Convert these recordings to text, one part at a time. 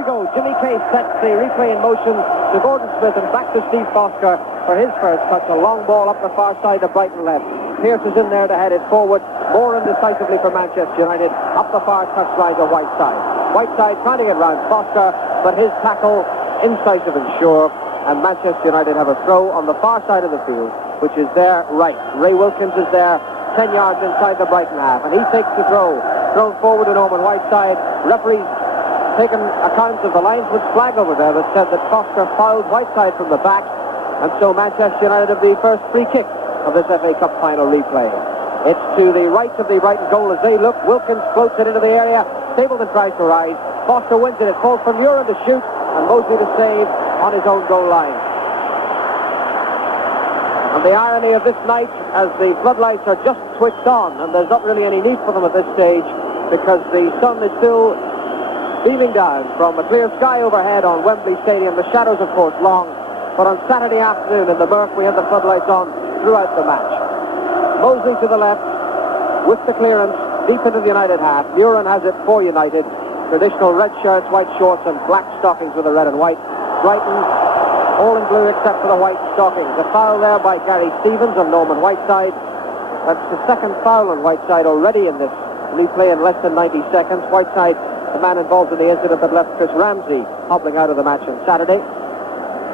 we go. Jimmy Case sets the replay in motion to Gordon Smith and back to Steve Foster for his first touch. A long ball up the far side of Brighton left. Pearce is in there to head it forward. More indecisively for Manchester United. Up the far touchline to Whiteside. Whiteside trying to get round Foster, but his tackle incisive and sure. And Manchester United have a throw on the far side of the field, which is their right. Ray Wilkins is there, 10 yards inside the Brighton half, and he takes the throw. Thrown forward to Norman Whiteside. Referees taken account of the linesman's flag over there that said that Foster fouled Whiteside from the back, and so Manchester United have the first free kick of this FA Cup final replay. It's to the right of the Brighton goal as they look. Wilkins floats it into the area. Stapleton tries to rise. Foster wins it. It falls from Murin to shoot, and Mosley to save on his own goal line. And the irony of this night, as the floodlights are just switched on, and there's not really any need for them at this stage, because the sun is still beaming down from a clear sky overhead on Wembley Stadium. The shadows, of course, long. But on Saturday afternoon in the murk, we had the floodlights on throughout the match. Mosley to the left with the clearance deep into the United half. Murin has it for United. Traditional red shirts, white shorts, and black stockings with the red and white. Brighton all in blue except for the white stockings. A foul there by Gary Stevens on Norman Whiteside. That's the second foul on Whiteside already in this replay in less than 90 seconds. Whiteside, the man involved in the incident that left Chris Ramsey hobbling out of the match on Saturday.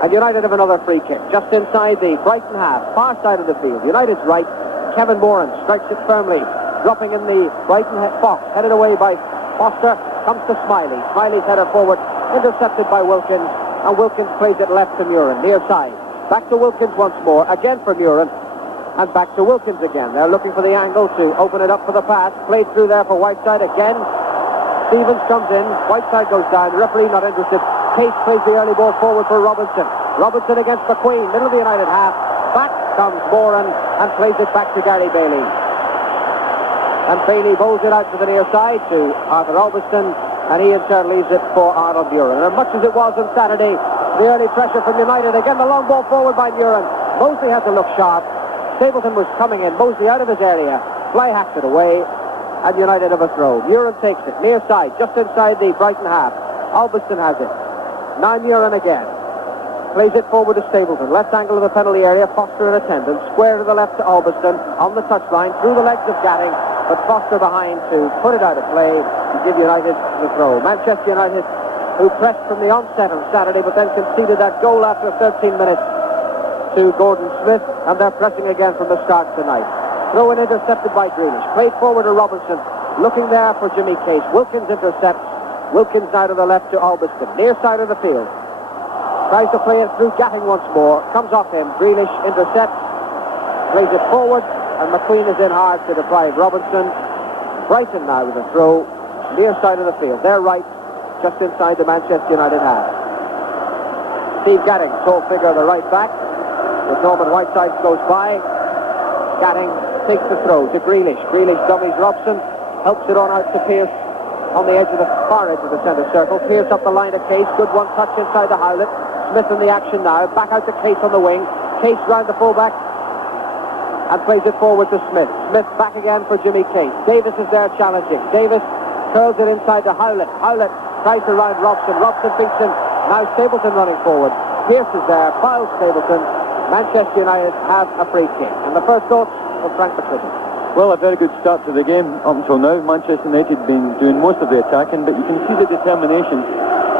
And United have another free kick just inside the Brighton half, far side of the field. United's right. Kevin Moran strikes it firmly, dropping in the Brighton box, headed away by Foster. Comes to Smiley. Smiley's header forward, intercepted by Wilkins, and Wilkins plays it left to Murin, near side. Back to Wilkins once more, again for Murin, and back to Wilkins again. They're looking for the angle to open it up for the pass. Played through there for Whiteside again. Stevens comes in. Whiteside goes down. The referee not interested. Case plays the early ball forward for Robinson. Robinson against McQueen, middle of the United half. Back comes Moran and plays it back to Gary Bailey. And Bailey bowls it out to the near side to Arthur Albiston, and he in turn leaves it for Arnold Murin. And much as it was on Saturday, the early pressure from United. Again, the long ball forward by Murin. Mosley had to look sharp. Stapleton was coming in. Mosley out of his area. Fly hacks it away, and United have a throw. Murin takes it, near side, just inside the Brighton half. Albiston has it. Now Murin again. Plays it forward to Stapleton. Left angle of the penalty area. Foster in attendance. Square to the left to Albiston. On the touchline. Through the legs of Gatting. But Foster behind to put it out of play to give United the throw. Manchester United, who pressed from the onset on Saturday, but then conceded that goal after 13 minutes to Gordon Smith. And they're pressing again from the start tonight. Throw in intercepted by Grealish. Played forward to Robinson. Looking there for Jimmy Case. Wilkins intercepts. Wilkins now to the left to Albiston. Near side of the field. Tries to play it through Gatting once more. Comes off him. Grealish intercepts. Plays it forward. And McQueen is in hard to deprive Robinson. Brighton now with a throw. Near side of the field. They're right. Just inside the Manchester United half. Steve Gatting, tall figure of the right back. With Norman Whiteside goes by. Gatting takes the throw to Grealish. Grealish dummies Robson. Helps it on out to Pearce. On the edge of the far edge of the centre circle. Pearce up the line of Case. Good one touch inside the Howlett. Smith in the action now. Back out to Case on the wing. Case round the fullback. And plays it forward to Smith. Smith back again for Jimmy Case. Davis is there challenging. Davis curls it inside to Howlett. Howlett tries to round Robson. Robson beats him. Now Stapleton running forward. Pearce is there. Fouls Stapleton. Manchester United have a free kick. And the first thoughts of Frank McCrimmon. Well, a very good start to the game up until now. Manchester United been doing most of the attacking, but you can see the determination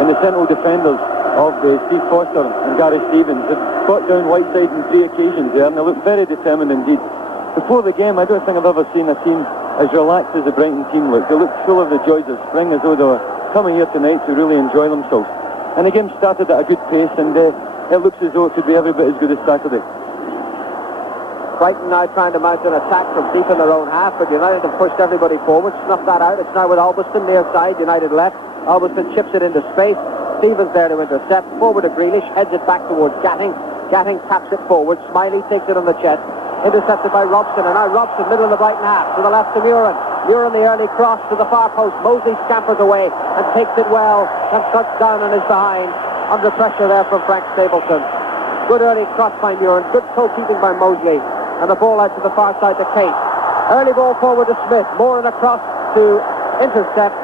in the central defenders of Steve Foster and Gary Stevens. They've got down Whiteside on 3 occasions there, and they look very determined indeed. Before the game, I don't think I've ever seen a team as relaxed as the Brighton team look. They look full of the joys of spring, as though they were coming here tonight to really enjoy themselves. And the game started at a good pace, and it looks as though it could be every bit as good as Saturday. Brighton now trying to mount an attack from deep in their own half, but United have pushed everybody forward, snuffed that out. It's now with Albiston near side, United left. Albiston chips it into space. Stevens there to intercept. Forward to Grealish, heads it back towards Gatting. Gatting taps it forward. Smiley takes it on the chest. Intercepted by Robson, and now Robson, middle of the Brighton half, to the left to Murin. Murin the early cross to the far post. Mosley scampers away and takes it well and cuts down and is behind. Under pressure there from Frank Stapleton. Good early cross by Murin. Good toe-keeping by Mosley. And the ball out to the far side to Case. Early ball forward to Smith. Moran across to intercept.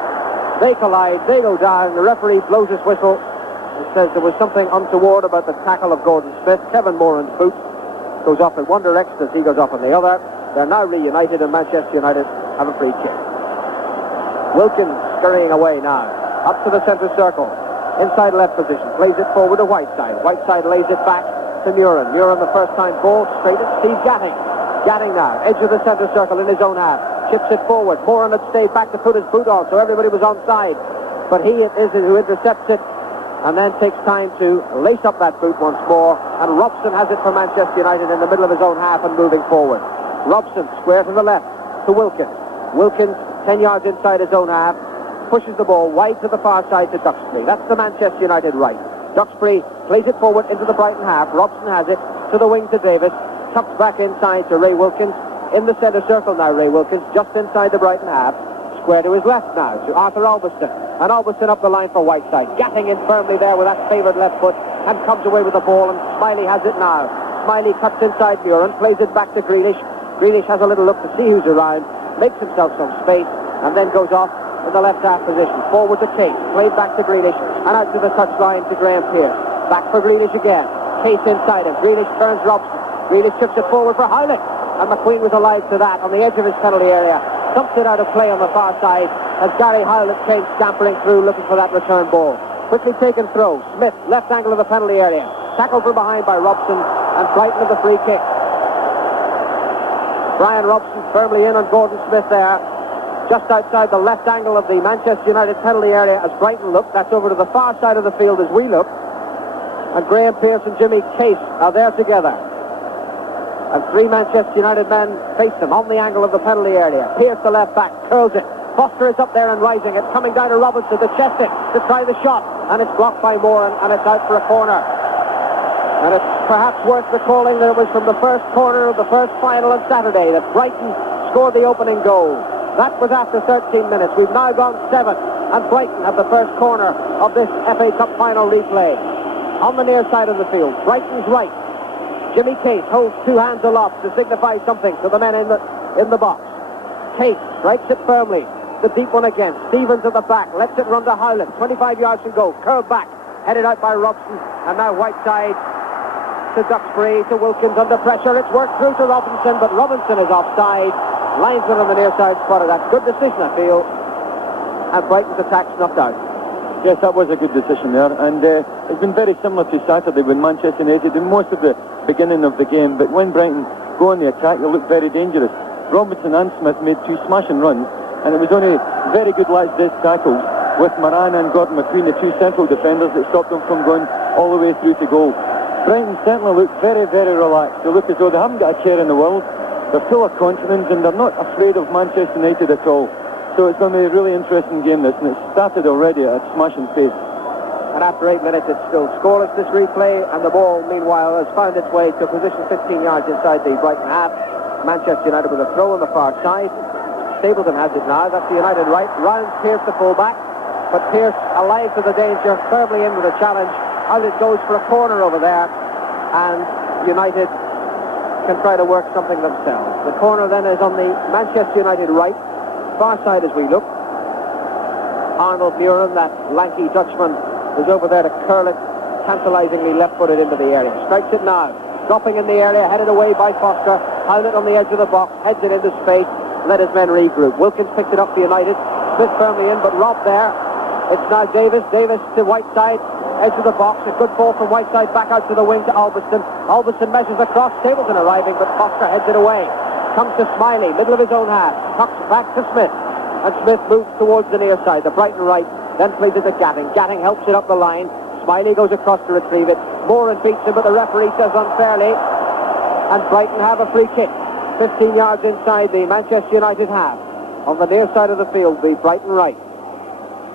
They collide, they go down, the referee blows his whistle. It says there was something untoward about the tackle of Gordon Smith. Kevin Moran's boot goes off in one direction as he goes off in the other. They're now reunited, and Manchester United have a free kick. Wilkins scurrying away now, up to the centre circle, inside left position, plays it forward to Whiteside. Whiteside lays it back to Murin. Murin, the first time ball, straight at Steve Gatting. Gatting now, edge of the centre circle in his own half, chips it forward. Moran had stayed back to put his boot on, so everybody was onside. But he it is who intercepts it, and then takes time to lace up that boot once more, and Robson has it for Manchester United in the middle of his own half and moving forward. Robson, square to the left, to Wilkins. Wilkins, 10 yards inside his own half, pushes the ball wide to the far side to Duxbury. That's the Manchester United right. Duxbury plays it forward into the Brighton half. Robson has it to the wing to Davis, tucks back inside to Ray Wilkins. In the centre circle now, Ray Wilkins, just inside the Brighton half. Square to his left now, to Arthur Albiston. And Albiston up the line for Whiteside. Gatting in firmly there with that favoured left foot and comes away with the ball, and Smiley has it now. Smiley cuts inside Murin, plays it back to Grealish. Grealish has a little look to see who's around, makes himself some space, and then goes off in the left half position. Forward to Case, played back to Grealish, and out to the touchline to Graham Pearce. Back for Grealish again. Case inside him. Grealish turns Robson. Grealish chips it forward for Howlett, and McQueen was alive to that on the edge of his penalty area. Dumps it out of play on the far side as Gary Howlett came scampering through looking for that return ball. Quickly taken throw. Smith, left angle of the penalty area. Tackled from behind by Robson, and Brighton of the free kick. Brian Robson firmly in on Gordon Smith there, just outside the left angle of the Manchester United penalty area as Brighton look. That's over to the far side of the field as we look. And Graham Pearce and Jimmy Case are there together. And three Manchester United men face them on the angle of the penalty area. Pearce, the left back, curls it. Foster is up there and rising it. Coming down to Robinson, the chesting to try the shot. And it's blocked by Moran, and it's out for a corner. And it's perhaps worth recalling that it was from the first corner of the first final on Saturday that Brighton scored the opening goal. That was after 13 minutes. We've now gone 7, and Brighton have the first corner of this FA Cup final replay. On the near side of the field, Brighton's right. Jimmy Case holds two hands aloft to signify something to the men in the box. Case strikes it firmly. The deep one again. Stevens at the back. Lets it run to Howlett. 25 yards from goal. Curled back. Headed out by Robson. And now Whiteside to Duxbury, to Wilkins under pressure. It's worked through to Robinson, but Robinson is offside. Linesman on the near side spotted that. Good decision, I feel. And Brighton's attack snuffed out. Yes, that was a good decision there, and it's been very similar to Saturday when Manchester United in most of the beginning of the game, but when Brighton go on the attack, they look very dangerous. Robinson and Smith made two smashing runs, and it was only very good last-ditch tackles with Moran and Gordon McQueen, the two central defenders, that stopped them from going all the way through to goal. Brighton certainly look very, very relaxed. They look as though they haven't got a care in the world. They're full of confidence, and they're not afraid of Manchester United at all. So it's going to be a really interesting game, this, and it's started already at a smashing pace. And after 8 minutes, it's still scoreless, this replay, and the ball, meanwhile, has found its way to a position 15 yards inside the Brighton half. Manchester United with a throw on the far side. Stapleton has it now. That's the United right. Rounds Pearce to full back, but Pearce alive to the danger, firmly in with a challenge. Out it goes for a corner over there, and United can try to work something themselves. The corner then is on the Manchester United right, far side as we look. Arnold Murin, that lanky Dutchman, is over there to curl it tantalizingly left-footed into the area. Strikes it now. Dropping in the area, headed away by Foster. Howlett on the edge of the box, heads it into space, let his men regroup. Wilkins picked it up for United. Smith firmly in, but Rob there. It's now Davis. Davis to Whiteside, edge of the box. A good ball from Whiteside back out to the wing to Albiston. Albiston measures across. Stapleton arriving, but Foster heads it away. Comes to Smiley, middle of his own half. Tucks back to Smith. And Smith moves towards the near side, the Brighton right. Then plays it to Gatting. Gatting helps it up the line. Smiley goes across to retrieve it. Moran beats him, but the referee says unfairly. And Brighton have a free kick. 15 yards inside the Manchester United half. On the near side of the field, the Brighton right.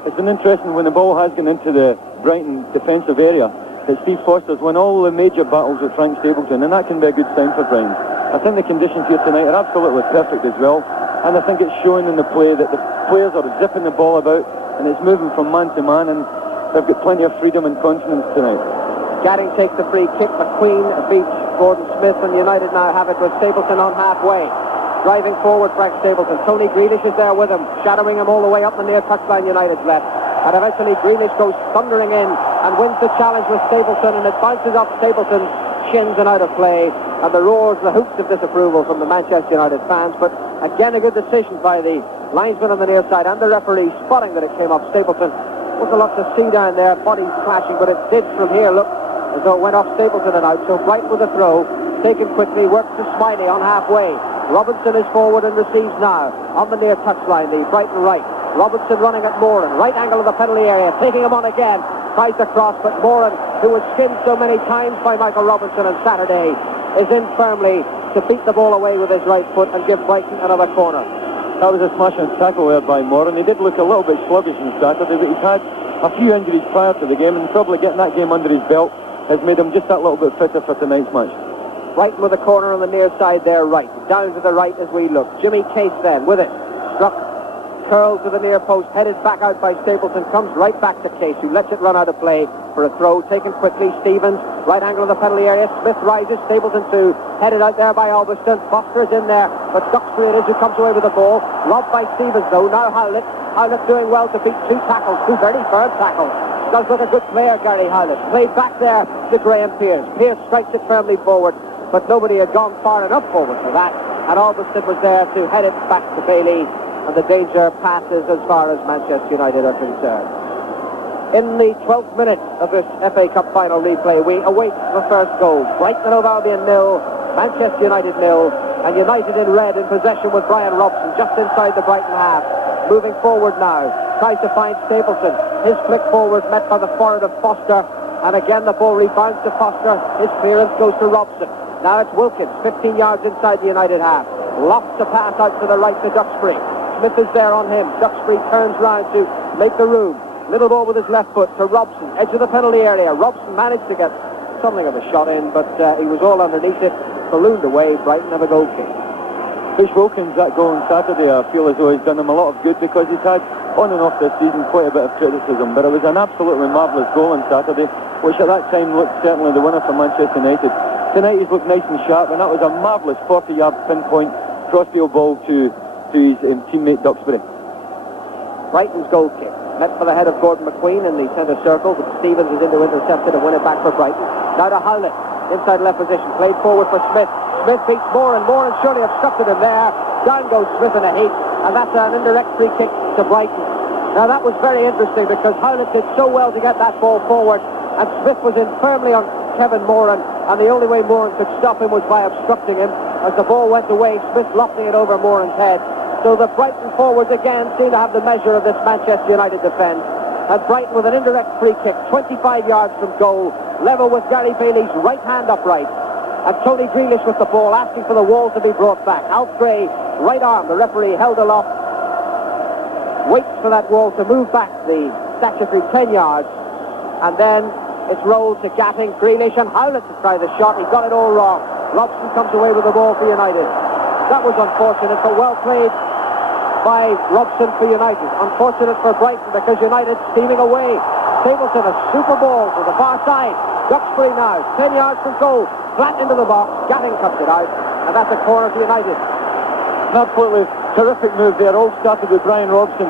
It's been interesting when the ball has gone into the Brighton defensive area that Steve Foster's won all the major battles with Frank Stapleton, and that can be a good sign for Brighton. I think the conditions here tonight are absolutely perfect as well, and I think it's showing in the play that the players are zipping the ball about, and it's moving from man to man, and they've got plenty of freedom and confidence tonight. Gatting takes the free kick. McQueen beats Gordon Smith, and United now have it with Stapleton on halfway. driving forward Frank Stapleton. Tony Grealish is there with him, shadowing him all the way up the near touchline United's left. And eventually Grealish goes thundering in and wins the challenge with Stapleton, and it bounces off Stapleton's shins and out of play. And the roars, the hoots of disapproval from the Manchester United fans. But again, a good decision by the linesman on the near side and the referee, spotting that it came off Stapleton. Wasn't a lot to see down there, bodies clashing, but it did from here look as though it went off Stapleton and out. So Brighton with a throw, taken quickly, works to Smiley on halfway. Robinson is forward and receives now on the near touchline, the Brighton right. Robinson running at Moran, right angle of the penalty area, taking him on again, tries to cross, but Moran, who was skinned so many times by Michael Robinson on Saturday, is in firmly to beat the ball away with his right foot and give Brighton another corner. That was a smashing tackle there by Moran. He did look a little bit sluggish on Saturday, but he's had a few injuries prior to the game, and probably getting that game under his belt has made him just that little bit fitter for tonight's match. Brighton with a corner on the near side there, right. Down to the right as we look. Jimmy Case then with it. Struck, curled to the near post, headed back out by Stapleton, comes right back to Case, who lets it run out of play for a throw, taken quickly. Stevens, right angle of the penalty area. Smith rises, Stapleton too, headed out there by Albiston. Foster is in there, but Duxbury it is who comes away with the ball. Robbed by Stevens though, now Howlett. Howlett doing well to beat two tackles, two very firm tackles. Does look a good player, Gary Howlett. Played back there to Graham Pearce. Pearce strikes it firmly forward, but nobody had gone far enough forward for that. And Albiston was there to head it back to Bailey, and the danger passes as far as Manchester United are concerned. In the 12th minute of this FA Cup final replay, we await the first goal. Brighton Hove Albion 0, Manchester United 0, and United in red in possession with Brian Robson just inside the Brighton half. Moving forward now, tries to find Stapleton. His flick forward met by the forward of Foster, and again the ball rebounds to Foster. His clearance goes to Robson. Now it's Wilkins, 15 yards inside the United half. Lofts a pass out to the right to Duxbury. Smith is there on him. Duxbury turns round to make the room. Little ball with his left foot to Robson, edge of the penalty area. Robson managed to get something of a shot in, but he was all underneath it. Ballooned away. Brighton have a goal kick. Fish Wilkins, that goal on Saturday, I feel as though he's done him a lot of good, because he's had, on and off this season, quite a bit of criticism. But it was an absolutely marvellous goal on Saturday, which at that time looked certainly the winner for Manchester United. Tonight he's looked nice and sharp, and that was a marvellous 40-yard pinpoint crossfield ball to his teammate Duxbury. Brighton's goal kick. Met for the head of Gordon McQueen in the centre circle, but Stevens is in to intercept it and win it back for Brighton. Now to Howlett, inside left position, played forward for Smith. Smith beats Moran. Moran surely obstructed him there. Down goes Smith in a heap, and that's an indirect free kick to Brighton. Now that was very interesting, because Howlett did so well to get that ball forward, and Smith was in firmly on Kevin Moran, and the only way Moran could stop him was by obstructing him. As the ball went away, Smith lofting it over Moran's head. So the Brighton forwards again seem to have the measure of this Manchester United defence. And Brighton with an indirect free kick, 25 yards from goal, level with Gary Bailey's right hand upright. And Tony Grealish with the ball, asking for the wall to be brought back. Alf Gray, right arm, the referee held aloft, waits for that wall to move back the statutory 10 yards. And then it's rolled to Gatting, Grealish, and Howlett to try the shot. He got it all wrong. Robson comes away with the ball for United. That was unfortunate, but well played by Robson for United. Unfortunate for Brighton, because United steaming away. Stapleton, a super ball to the far side. Duxbury now, 10 yards from goal. Flat into the box. Gatting cuts it out, and that's a corner for United. An absolutely terrific move there. All started with Brian Robson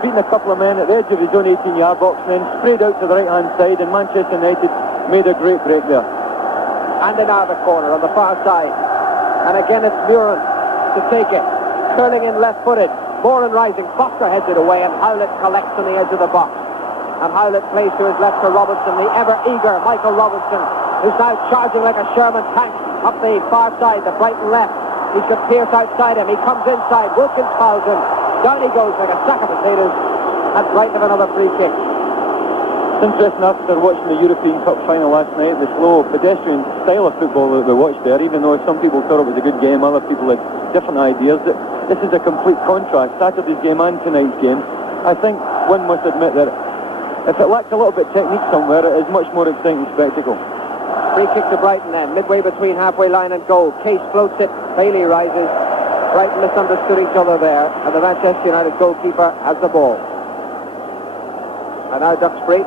beating a couple of men at the edge of his own 18-yard box, and then sprayed out to the right-hand side, and Manchester United made a great break there. And another corner on the far side. And again it's Muren to take it. Curling in left-footed. Moran rising. Foster heads it away, and Howlett collects on the edge of the box. And Howlett plays to his left to Robinson, the ever-eager Michael Robinson, who's now charging like a Sherman tank up the far side, the Brighton left. He's got Pearce outside him. He comes inside. Wilkins fouls him. Down he goes like a sack of potatoes. And Brighton have another free kick. It's interesting after watching the European Cup final last night, the slow pedestrian style of football that we watched there, even though some people thought it was a good game, other people had different ideas. This is a complete contrast, Saturday's game and tonight's game. I think one must admit that if it lacks a little bit of technique somewhere, it is much more exciting spectacle. Free kick to Brighton then, midway between halfway line and goal. Case floats it, Bailey rises. Brighton misunderstood each other there, and the Manchester United goalkeeper has the ball. And now Duxbury,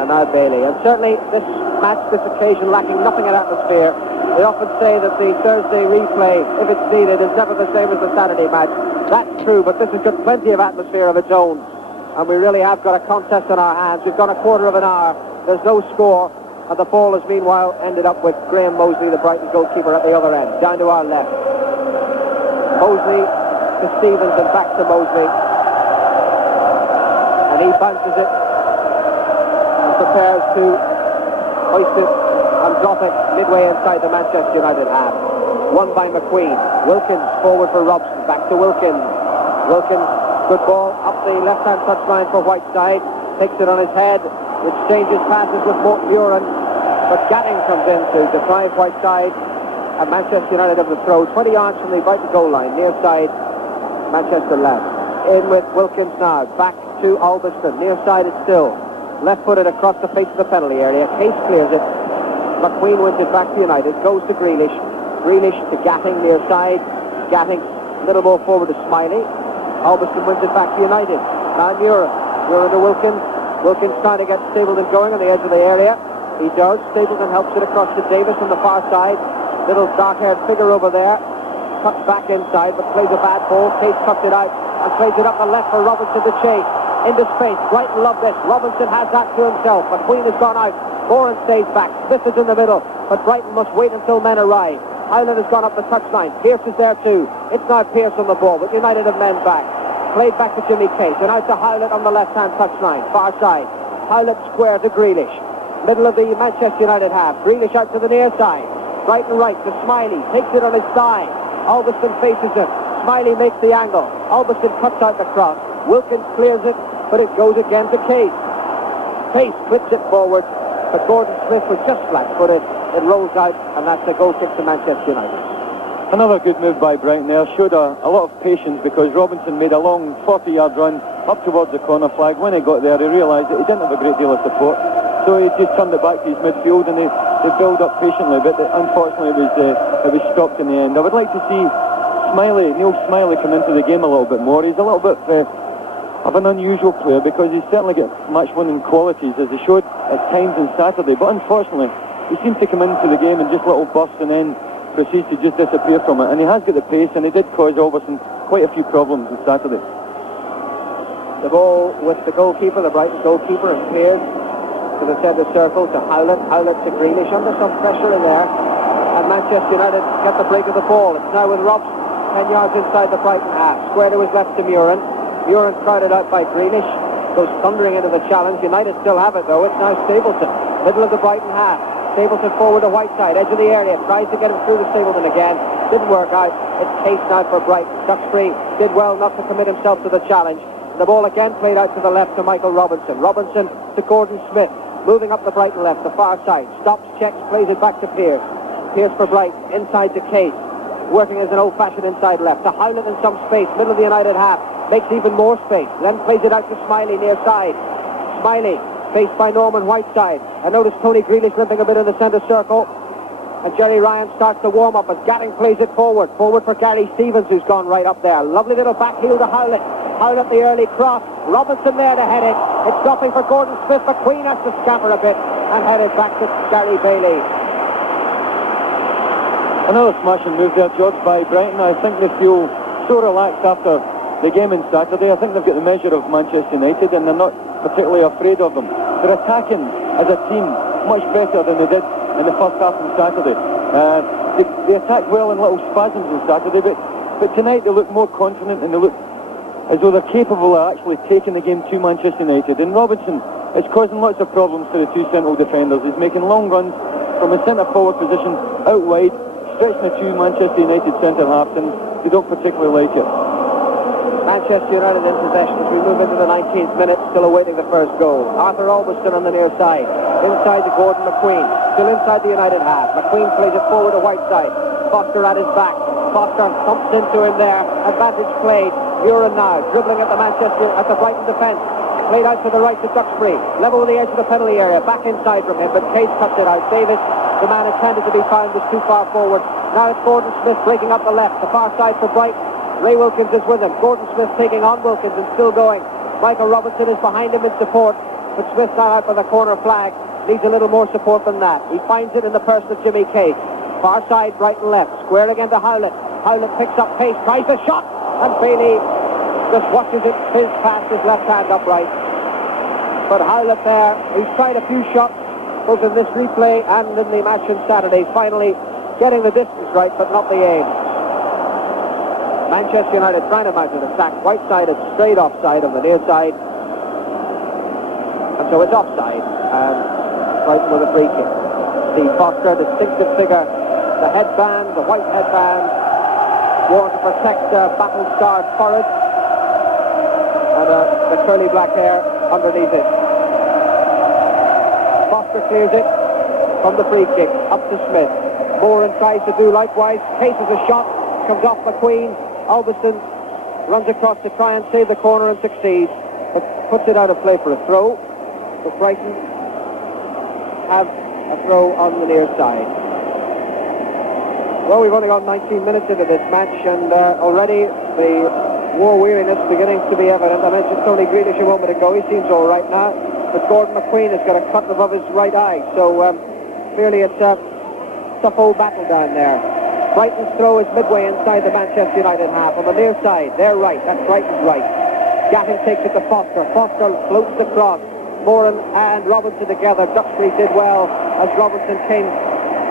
and now Bailey. And certainly this match, this occasion, lacking nothing in atmosphere, They often say that the Thursday replay, if it's needed, is never the same as the Saturday match. That's true, but this has got plenty of atmosphere of its own. And we really have got a contest in our hands. We've got a quarter of an hour. There's no score. And the ball has meanwhile ended up with Graham Mosley, the Brighton goalkeeper, at the other end, down to our left. Mosley to Stevens and back to Mosley. And he bounces it and prepares to hoist it and drop it midway inside the Manchester United half. Won by McQueen. Wilkins forward for Robson. Back to Wilkins. Wilkins, good ball up the left-hand touchline for Whiteside. Takes it on his head. Exchanges passes with Murin. But Gatting comes in to deprive Whiteside. And Manchester United have the throw. 20 yards from the Brighton goal line. Near side, Manchester left. In with Wilkins now. Back to Albiston. Near side it's still. Left-footed across the face of the penalty area. Case clears it. McQueen wins it back to United. Goes to Grealish. Grealish to Gatting near side. Gatting a little more forward to Smiley. Albiston wins it back to United. Now Murin. Murin to Wilkins. Wilkins trying to get Stapleton going on the edge of the area. He does. Stapleton helps it across to Davis on the far side. Little dark-haired figure over there. Cuts back inside but plays a bad ball. Case cuts it out and plays it up the left for Robinson to chase. Into space. Brighton love this. Robinson has that to himself. McQueen has gone out. Moran stays back. Smith is in the middle. But Brighton must wait until men arrive. Howlett has gone up the touchline. Pearce is there too. It's now Pearce on the ball. But United have men back. Played back to Jimmy Case. And out to Howlett on the left-hand touchline. Far side. Howlett square to Grealish. Middle of the Manchester United half. Grealish out to the near side. Brighton right to Smiley. Takes it on his side. Albiston faces him. Smiley makes the angle. Albiston cuts out the cross. Wilkins clears it. But it goes again to Case. Case clips it forward. But Gordon Smith was just flat-footed. It rolls out, and that's a goal kick to Manchester United. Another good move by Brighton there. Showed a lot of patience because Robinson made a long 40-yard run up towards the corner flag. When he got there, he realised that he didn't have a great deal of support. So he just turned it back to his midfield, and they build up patiently. But unfortunately, it was stopped in the end. I would like to see Neil Smiley come into the game a little bit more. He's a little bit of an unusual player because he's certainly got match-winning qualities, as he showed at times on Saturday. But unfortunately, he seems to come into the game in just little bursts and then proceeds to just disappear from it. And he has got the pace, and he did cause Albion quite a few problems on Saturday. The ball with the goalkeeper, the Brighton goalkeeper, and Pearce to the centre circle to Howlett. Howlett to Grealish under some pressure in there. And Manchester United get the break of the ball. It's now with Robson, 10 yards inside the Brighton half. Square to his left to Murin. Murin crowded out by Grealish. Goes thundering into the challenge. United still have it though. It's now Stapleton. Middle of the Brighton half. Stapleton forward to Whiteside. Edge of the area. Tries to get him through to Stapleton again. Didn't work out. It's Case now for Brighton. Duxbury did well not to commit himself to the challenge. The ball again played out to the left to Michael Robinson. Robinson to Gordon Smith. Moving up the Brighton left, the far side. Stops, checks, plays it back to Pearce. Pearce for Brighton. Inside to Case. Working as an old-fashioned inside left. To Howlett in some space. Middle of the United half. Makes even more space. Then plays it out to Smiley near side. Smiley faced by Norman Whiteside. I notice Tony Grealish limping a bit in the centre circle. And Jerry Ryan starts the warm-up as Gatting plays it forward. Forward for Gary Stevens, who's gone right up there. Lovely little back heel to Howlett. Howlett the early cross. Robinson there to head it. It's stopping for Gordon Smith. McQueen has to scamper a bit and head it back to Gary Bailey. Another smashing move there, George, by Brighton. I think they feel so relaxed after the game on Saturday. I think they've got the measure of Manchester United, and they're not particularly afraid of them. They're attacking as a team much better than they did in the first half on Saturday. They attacked well in little spasms on Saturday, but tonight they look more confident and they look as though they're capable of actually taking the game to Manchester United. And Robinson is causing lots of problems for the two central defenders. He's making long runs from a centre-forward position out wide, stretching the two Manchester United centre-halves, and they don't particularly like it. Manchester United in possession as we move into the 19th minute, still awaiting the first goal. Arthur Albiston on the near side. Inside to Gordon McQueen. Still inside the United half. McQueen plays it forward to Whiteside. Foster at his back. Foster thumps into him there. Advantage played. Murin now dribbling at the Brighton defence. Played out to the right to Duxbury. Level with the edge of the penalty area. Back inside from him, but Case cuts it out. Davis, the man intended to be found, was too far forward. Now it's Gordon Smith breaking up the left. The far side for Brighton. Ray Wilkins is with him. Gordon Smith taking on Wilkins and still going. Michael Robinson is behind him in support, but Smith now out for the corner flag. Needs a little more support than that. He finds it in the person of Jimmy Case. Far side, Brighton left. Square again to Howlett. Howlett picks up pace, tries the shot, and Bailey just watches it fizz past his left hand upright. But Howlett there, he's tried a few shots, both in this replay and in the match on Saturday, finally getting the distance right, but not the aim. Manchester United trying to mount an attack. Whiteside is straight offside on the near side. And so it's offside. And Brighton with a free kick. Steve Foster, distinctive figure. The headband, the white headband, worn to protect battle-scarred forehead. And the curly black hair underneath it. Foster clears it from the free kick. Up to Smith. Moran tries to do likewise. Cases a shot. Comes off McQueen. Albiston runs across to try and save the corner and succeeds, but puts it out of play for a throw. But Brighton have a throw on the near side. Well, we've only got 19 minutes into this match, and already the war weariness beginning to be evident. I mentioned Tony Grealish a moment ago. He seems all right now, but Gordon McQueen has got a cut above his right eye, so clearly it's a tough old battle down there. Brighton's throw is midway inside the Manchester United half. On the near side, they're right. That's Brighton's right. Gatting takes it to Foster. Foster floats across. Moran and Robinson together. Duxbury did well as Robinson came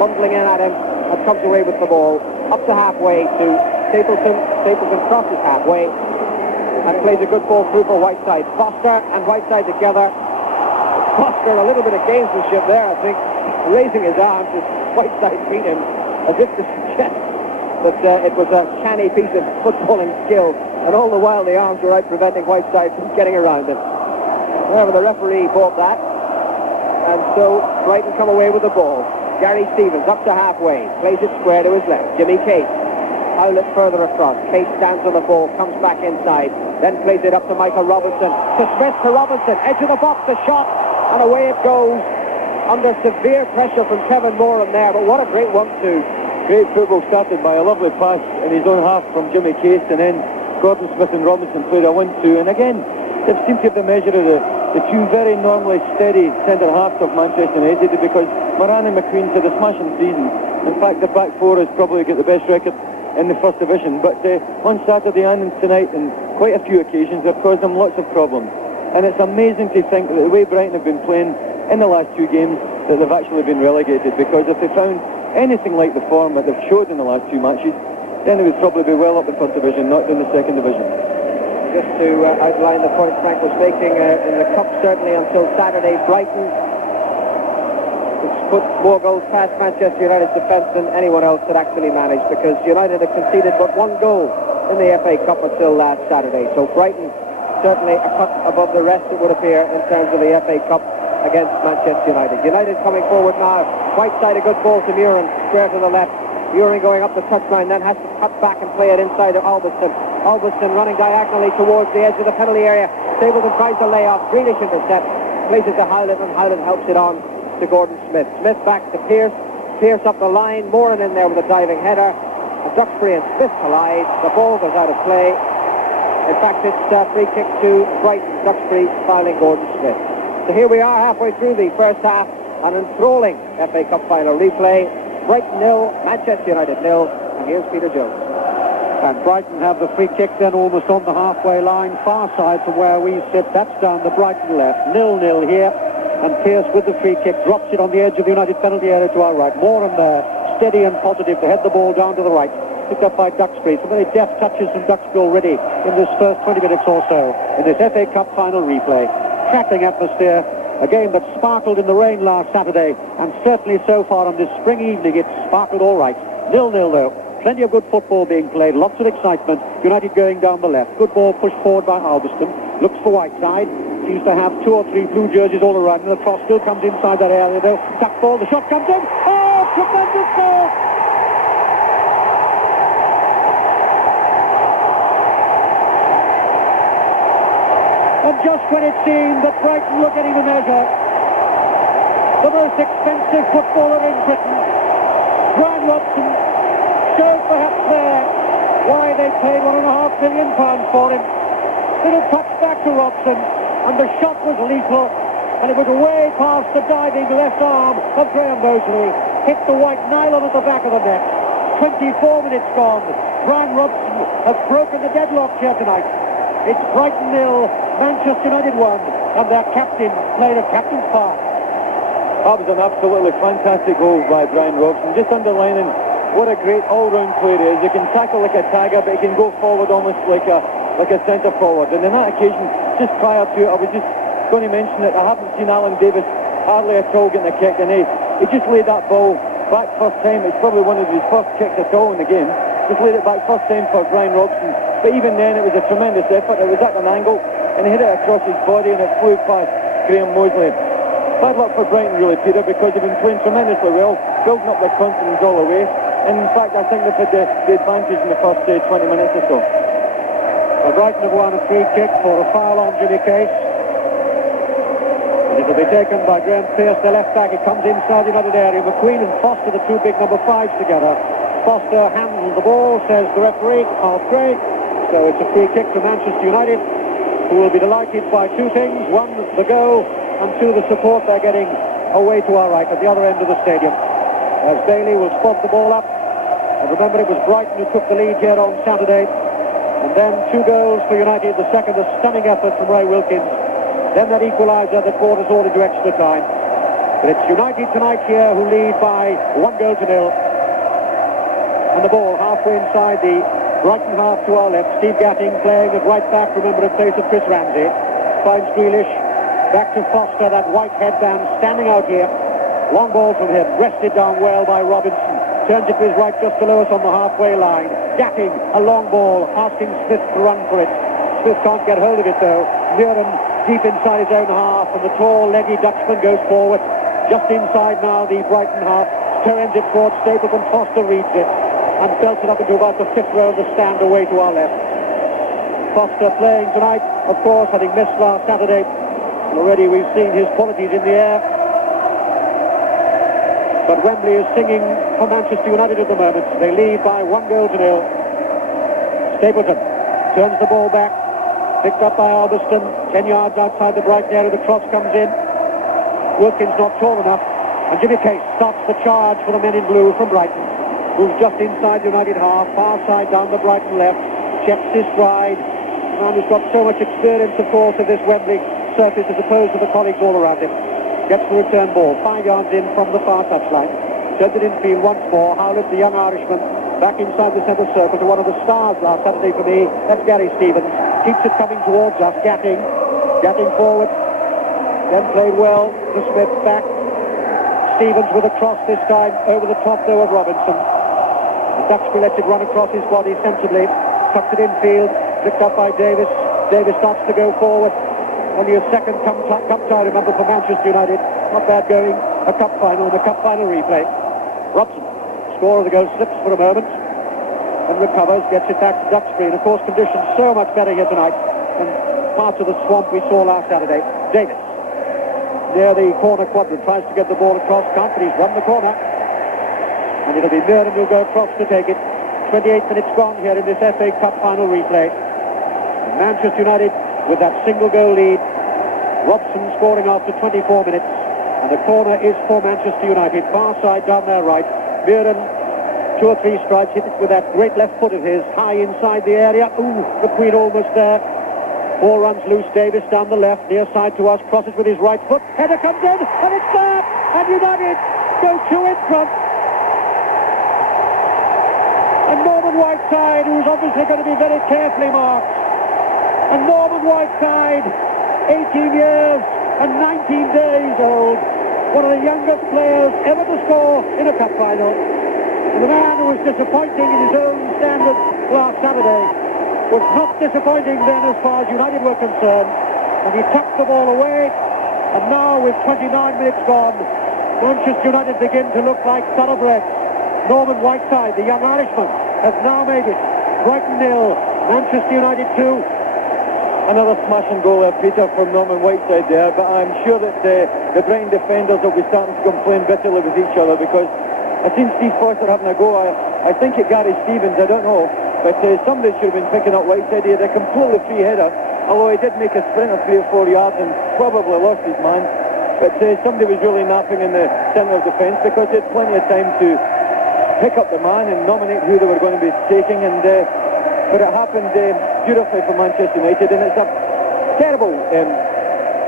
bundling in at him and comes away with the ball. Up to halfway to Stapleton. Stapleton crosses halfway and plays a good ball through for Whiteside. Foster and Whiteside together. Foster, a little bit of gamesmanship there, I think, raising his arms as Whiteside beat him, as if to suggest that it was a canny piece of footballing skill, and all the while the arms were out preventing Whiteside from getting around him. However, the referee bought that, and so Brighton come away with the ball. Gary Stevens up to halfway, plays it square to his left. Jimmy Case, Howlett further across. Case stands on the ball, comes back inside, then plays it up to Michael Robinson. To Smith, to Robinson, edge of the box, the shot, and away it goes. Under severe pressure from Kevin Moran there, but what a great 1-2. Great football started by a lovely pass in his own half from Jimmy Case, and then Gordon Smith and Robinson played a 1-2, and again they've seemed to have the measure of the two very normally steady centre halves of Manchester United, because Moran and McQueen had a smashing season. In fact, the back four has probably got the best record in the first division, but on Saturday and tonight and quite a few occasions they've caused them lots of problems. And it's amazing to think that the way Brighton have been playing in the last two games, that they've actually been relegated, because if they found anything like the form that they've showed in the last two matches, then they would probably be well up the third division, not in the second division. Just to outline the point Frank was making, in the Cup certainly until Saturday, Brighton has put more goals past Manchester United's defence than anyone else had actually managed, because United had conceded but one goal in the FA Cup until last Saturday. So Brighton certainly a cut above the rest, it would appear, in terms of the FA Cup against Manchester United. United coming forward now. Whiteside, a good ball to Muran, square to the left. Muran going up the touchline, then has to cut back and play it inside to Albiston. Albiston running diagonally towards the edge of the penalty area. Stapleton tries to lay off. Grealish intercept. Plays it to Howlett, and Howlett helps it on to Gordon Smith. Smith back to Pearce. Pearce up the line. Moran in there with a diving header. And Duxbury and Smith collide. The ball goes out of play. In fact, it's a free kick to Brighton. Duxbury fouling Gordon Smith. So here we are halfway through the first half, an enthralling FA Cup final replay. Brighton 0, Manchester United 0, and here's Peter Jones. And Brighton have the free kick then almost on the halfway line, far side from where we sit. That's down the Brighton left, 0-0 here, and Pearce with the free kick drops it on the edge of the United penalty area to our right. Moran there, steady and positive to head the ball down to the right. Picked up by Duxbury. Some very deft touches from Duxbury already in this first 20 minutes or so in this FA Cup final replay. Crackling atmosphere, a game that sparkled in the rain last Saturday, and certainly so far on this spring evening it's sparkled all right. 0-0 though. Plenty of good football being played, lots of excitement. United going down the left. Good ball pushed forward by Albiston. Looks for Whiteside. Seems to have two or three blue jerseys all around him. The cross still comes inside that area though. Duck ball, the shot comes in. Oh, tremendous goal! And just when it seemed that Brighton were getting the measure, the most expensive footballer in Britain, Brian Robson, showed perhaps there why they paid £1.5 million for him. Little touch back to Robson, and the shot was lethal, and it was away past the diving left arm of Graham Moseley. hit the white nylon at the back of the net. 24 minutes gone. Brian Robson has broken the deadlock here tonight. It's Brighton 0, Manchester United 1, and their captain played a captain's part. That was an absolutely fantastic goal by Brian Robson, just underlining what a great all-round player he is. He can tackle like a tagger, but he can go forward almost like a centre forward. And on that occasion, just prior to it, I was just going to mention that I haven't seen Alan Davis hardly at all getting a kick, and he just laid that ball back first time. It's probably one of his first kicks at all in the game. Just laid it back first time for Brian Robson. But even then, it was a tremendous effort. It was at an angle, and he hit it across his body, and it flew past Graham Mosley. Bad luck for Brighton, really, Peter, because they've been playing tremendously well, building up their confidence all the way. And in fact, I think they've had the advantage in the first 20 minutes or so. Brighton have won a free kick for a foul on Jimmy Case. And it will be taken by Graham Pearce, the left back. It comes inside the United area. McQueen and Foster, the two big number 5s together. Foster handles the ball, says the referee, half break. So it's a free kick to Manchester United, who will be delighted by two things. One, the goal, and two, the support they're getting away to our right at the other end of the stadium. As Bailey will spot the ball up. And remember, it was Brighton who took the lead here on Saturday. And then 2 goals for United. The second, a stunning effort from Ray Wilkins. Then that equaliser that brought us all into extra time. But it's United tonight here who lead by 1-0. And the ball halfway inside the Brighton half to our left. Steve Gatting playing at right back, remember, in place of Chris Ramsey. Finds Grealish. Back to Foster, that white headband standing out here. Long ball from him, rested down well by Robinson. Turns it to his right just below us on the halfway line. Gatting, a long ball, asking Smith to run for it. Smith can't get hold of it though. Muren deep inside his own half, and the tall, leggy Dutchman goes forward. Just inside now the Brighton half. Turns it towards Stapleton. Foster reads it and belts it up into about the 5th row of the stand away to our left. Foster playing tonight, of course, having missed last Saturday. Already we've seen his qualities in the air. But Wembley is singing for Manchester United at the moment. They lead by 1-0. Stapleton turns the ball back. Picked up by Albiston. 10 yards outside the Brighton area. The cross comes in. Wilkins not tall enough. And Jimmy Case stops the charge for the men in blue from Brighton. Moves just inside the United half. Far side down the Brighton left. Checks his stride. And he's got so much experience, of course, of this Wembley surface as opposed to the colleagues all around him. Gets the return ball, 5 yards in from the far touchline. Turns it infield once more. Howlett, the young Irishman, back inside the centre circle to one of the stars last Saturday for me. That's Gary Stevens. Keeps it coming towards us. Gatting forward. Then played well to Smith back. Stevens with a cross this time over the top though of Robinson. The Dutchman lets it run across his body sensibly. Tucks it infield. Picked up by Davis. Davis starts to go forward. Only a second come tie, remember, for Manchester United. Not bad going. A cup final and a cup final replay. Robson, scorer of the goal, slips for a moment and recovers, gets it back to Duxbury. And of course, conditions so much better here tonight than parts of the swamp we saw last Saturday. Davis, near the corner quadrant, tries to get the ball across. Can't, but he's run the corner. And it'll be Muren who'll go across to take it. 28 minutes gone here in this FA Cup final replay. And Manchester United with that single goal lead. Robson scoring after 24 minutes. And the corner is for Manchester United. Far side down their right. Muren, 2 or 3 strides, hit it with that great left foot of his, high inside the area. Ooh, McQueen almost there. Ball runs loose. Davis down the left, near side to us, crosses with his right foot. Header comes in, and it's there! And United go 2 in front. And Norman Whiteside, who's obviously going to be very carefully marked. And Norman Whiteside, 18 years and 19 days old, one of the youngest players ever to score in a cup final. And the man who was disappointing in his own standards last Saturday was not disappointing then as far as United were concerned. And he tucked the ball away. And now with 29 minutes gone, Manchester United begin to look like thoroughbreds. Norman Whiteside, the young Irishman, has now made it. Brighton 0, Manchester United 2. Another smashing goal, Peter, from Norman Whiteside there, but I'm sure that the Brighton defenders will be starting to complain bitterly with each other, because I've seen Steve Foster having a go. I think at Gary Stevens, I don't know, but somebody should have been picking up Whiteside. He had a completely free header, although he did make a sprint of 3 or 4 yards and probably lost his man. But somebody was really napping in the centre of defence because they had plenty of time to pick up the man and nominate who they were going to be taking. But it happened beautifully for Manchester United, and it's a terrible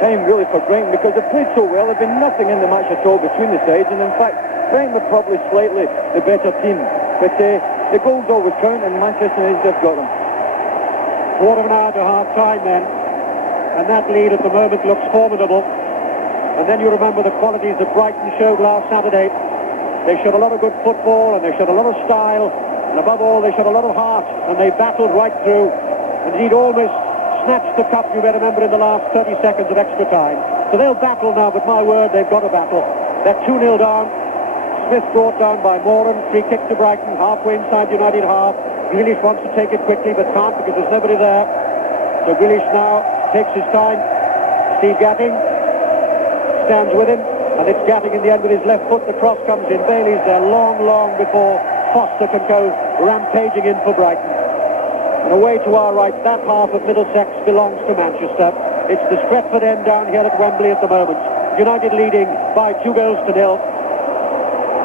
time really for Brighton because they played so well. There'd been nothing in the match at all between the sides, and in fact Brighton were probably slightly the better team. But the goals always count, and Manchester United have got them. Quarter of an hour to half-time then, and that lead at the moment looks formidable. And then you remember the qualities that Brighton showed last Saturday. They showed a lot of good football, and they showed a lot of style, and above all they showed a lot of heart, and they battled right through. Indeed, almost snatched the cup, you may remember, in the last 30 seconds of extra time. So they'll battle now, but my word, they've got to battle. They're 2-0 down. Smith brought down by Moran. Free kick to Brighton, halfway inside the United half. Grealish wants to take it quickly, but can't because there's nobody there. So Grealish now takes his time. Steve Gatting stands with him, and it's Gatting in the end with his left foot. The cross comes in. Bailey's there long before Foster can go rampaging in for Brighton. And away to our right, that half of Middlesex belongs to Manchester. It's the Stretford end down here at Wembley at the moment. United leading by 2-0.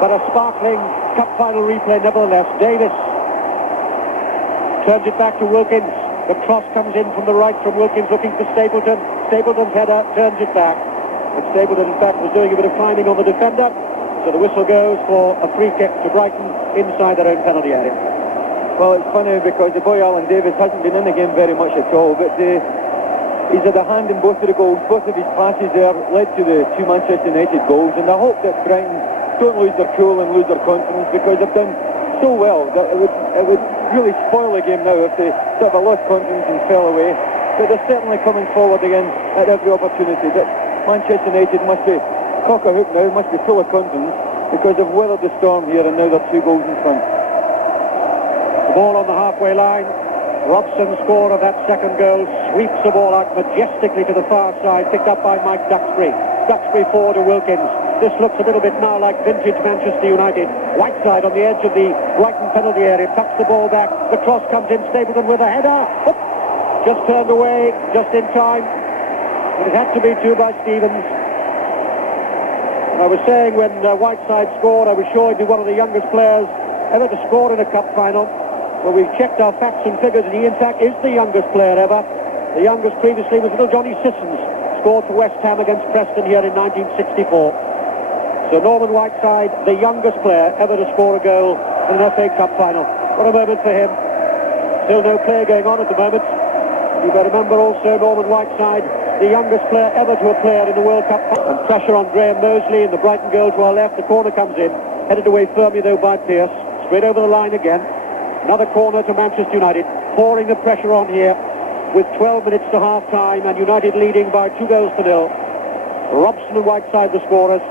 But a sparkling cup final replay nevertheless. Davis turns it back to Wilkins. The cross comes in from the right from Wilkins looking for Stapleton. Stapleton's header turns it back. And Stapleton in fact was doing a bit of climbing on the defender. So the whistle goes for a free kick to Brighton inside their own penalty area. Well, it's funny because the boy Alan Davis hasn't been in the game very much at all, but he's had a hand in both of the goals. Both of his passes there led to the two Manchester United goals, and I hope that Brighton don't lose their cool and lose their confidence because they've done so well that it would really spoil the game now if they sort of lost confidence and fell away. But they're certainly coming forward again at every opportunity. But Manchester United must be cock a hook now, must be full of confidence because they've weathered the storm here and now they're 2 goals in front. The ball on the halfway line. Robson, scorer of that second goal, sweeps the ball out majestically to the far side, picked up by Mike Duxbury. Duxbury forward to Wilkins. This looks a little bit now like vintage Manchester United. Whiteside on the edge of the Brighton penalty area, tucks the ball back. The cross comes in, Stapleton with a header. Oop! Just turned away, just in time. But it had to be 2 by Stevens. I was saying when Whiteside scored, I was sure he'd be one of the youngest players ever to score in a cup final. Well, we've checked our facts and figures, and he in fact is the youngest player ever. The youngest previously was little Johnny Sissons, scored for West Ham against Preston here in 1964. So Norman Whiteside, the youngest player ever to score a goal in an FA Cup final. What a moment for him. Still no play going on at the moment. You better remember also Norman Whiteside, the youngest player ever to have played in the World Cup. And pressure on Graham Mosley in the Brighton goal to our left. The corner comes in, headed away firmly though by Pearce. Straight over the line again. Another corner to Manchester United, pouring the pressure on here with 12 minutes to half-time and United leading by 2-0. Robson and Whiteside the scorers.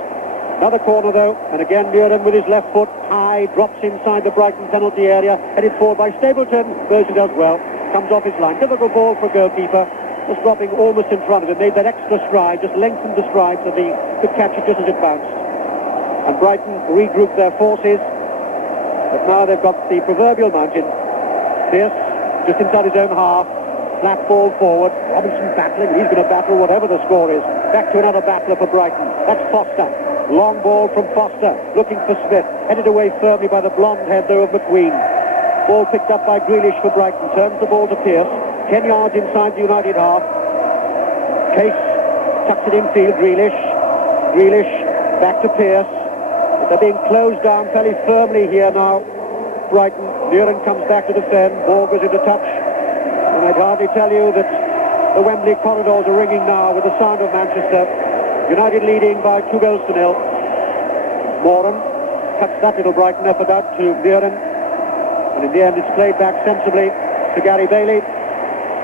Another corner though, and again Muren with his left foot high, drops inside the Brighton penalty area, headed forward by Stapleton. Berger does well, comes off his line. Difficult ball for a goalkeeper, was dropping almost in front of him, made that extra stride, just lengthened the stride so he could catch it just as it bounced. And Brighton regrouped their forces. But now they've got the proverbial margin. Pearce, just inside his own half, flat ball forward. Robinson battling, he's going to battle whatever the score is. Back to another battler for Brighton. That's Foster. Long ball from Foster, looking for Smith. Headed away firmly by the blonde head though of McQueen. Ball picked up by Grealish for Brighton. Turns the ball to Pearce. 10 yards inside the United half. Case tucks it infield, Grealish. Grealish back to Pearce. They're being closed down fairly firmly here now. Brighton. Muren comes back to defend. Ball goes into touch. And I'd hardly tell you that the Wembley corridors are ringing now with the sound of Manchester. United leading by 2-0. Moran cuts that little Brighton effort out to Muren. And in the end it's played back sensibly to Gary Bailey,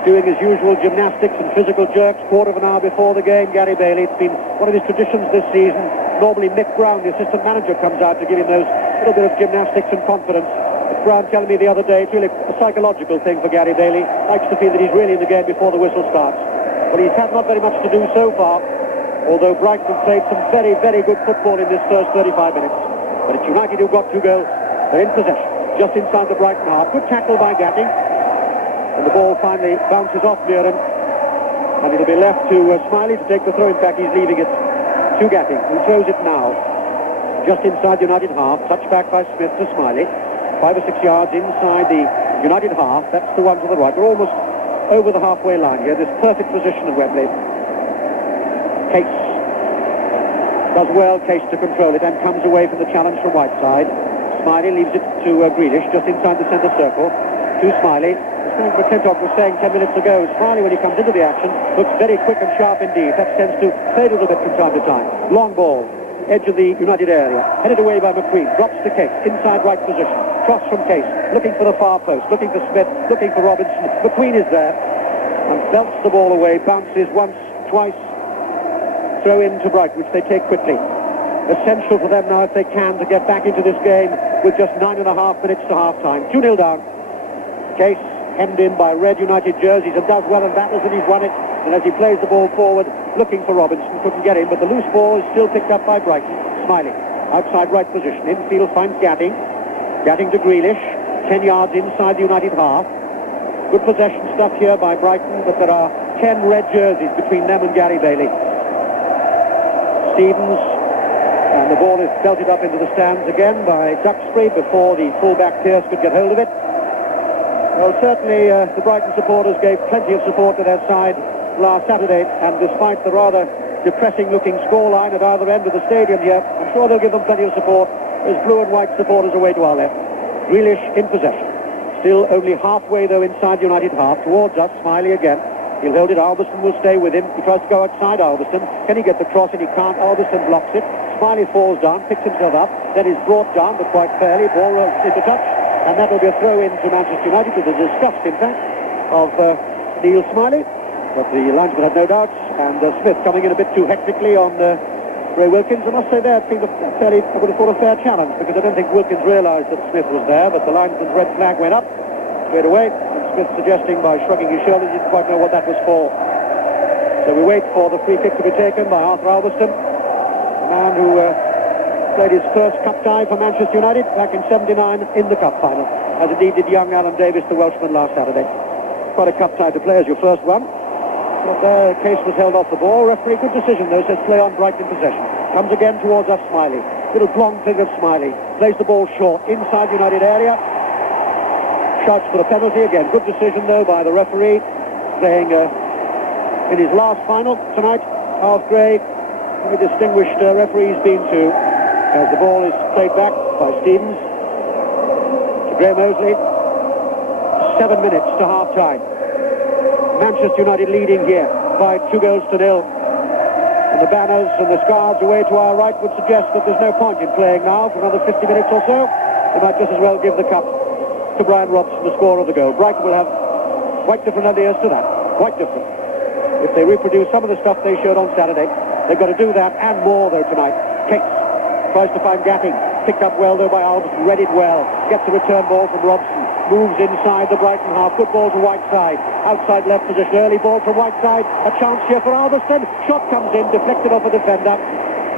doing his usual gymnastics and physical jerks. Quarter of an hour before the game, Gary Bailey. It's been one of his traditions this season. Normally Mick Brown, the assistant manager, comes out to give him those little bit of gymnastics and confidence. But Brown telling me the other day, it's really a psychological thing for Gary Bailey. Likes to feel that he's really in the game before the whistle starts. But he's had not very much to do so far, although Brighton have played some very, very good football in this first 35 minutes. But it's United who've got 2 goals. They're in possession, just inside the Brighton half. Good tackle by Gatting. And the ball finally bounces off Muren. And it'll be left to Smiley to take the throw. In fact, he's leaving it to Gatting, who throws it now. Just inside the United half, touched back by Smith to Smiley. 5 or 6 yards inside the United half. That's the one to the right. We're almost over the halfway line here. This perfect position of Wembley. Case does well, Case to control it, and comes away from the challenge from Whiteside. Smiley leaves it to Grealish, just inside the centre circle. To Smiley. As McClintock was saying 10 minutes ago, Smiley, when he comes into the action, looks very quick and sharp indeed. That tends to fade a little bit from time to time. Long ball, edge of the United area, headed away by McQueen, drops to Case, inside right position. Cross from Case, looking for the far post, looking for Smith, looking for Robinson. McQueen is there, and belts the ball away, bounces once, twice. Throw in to Brighton, which they take quickly. Essential for them now, if they can, to get back into this game with just 9.5 minutes to half-time. 2-0 down. Case hemmed in by red United jerseys and does well and battles, and he's won it. And as he plays the ball forward, looking for Robinson, couldn't get him, but the loose ball is still picked up by Brighton. Smiley, outside right position. Infield finds Gatting. Gatting to Grealish. 10 yards inside the United half. Good possession stuff here by Brighton, but there are 10 red jerseys between them and Gary Bailey. Stevens, and the ball is belted up into the stands again by Duxbury before the full-back Pearce could get hold of it. Well, certainly the Brighton supporters gave plenty of support to their side last Saturday, and despite the rather depressing-looking scoreline at either end of the stadium here, I'm sure they'll give them plenty of support. There's blue and white supporters away to our left. Grealish in possession. Still only halfway, though, inside the United half. Towards us, Smiley again. He'll hold it. Alberston will stay with him. He tries to go outside Alberston. Can he get the cross? And he can't. Alberston blocks it. Smiley falls down, picks himself up, then is brought down, but quite fairly. Ball into touch, and that will be a throw-in to Manchester United, with the disgust, in fact, of Neil Smiley. But the linesman had no doubts, and Smith coming in a bit too hectically on Ray Wilkins. I must say there, I think I would have thought a fair challenge, because I don't think Wilkins realised that Smith was there, but the linesman's red flag went up straight away. Smith suggesting by shrugging his shoulders he didn't quite know what that was for. So we wait for the free kick to be taken by Arthur Alberston, a man who played his first cup tie for Manchester United back in '79 in the cup final, as indeed did young Alan Davis, the Welshman, last Saturday. Quite a cup tie to play as your first one. But their Case was held off the ball. Referee, good decision though, says play on Brighton possession. Comes again towards us, Smiley. Little blonde thing of Smiley. Plays the ball short inside United area. Shouts for the penalty again. Good decision though by the referee, playing in his last final tonight. Half Gray, very distinguished referee's been to, as the ball is played back by Stevens to Graham Mosley. 7 minutes to half time. Manchester United leading here by 2-0. And the banners and the scarves away to our right would suggest that there's no point in playing now for another 50 minutes or so. They might just as well give the cup to Brian Robson, the scorer of the goal. Brighton will have quite different ideas to that. Quite different. If they reproduce some of the stuff they showed on Saturday, they've got to do that and more, though, tonight. Case tries to find Gatting. Picked up well, though, by Alberston. Read it well. Gets a return ball from Robson. Moves inside the Brighton half. Good ball to Whiteside. Outside left position. Early ball from Whiteside. A chance here for Alberston. Shot comes in. Deflected off a defender.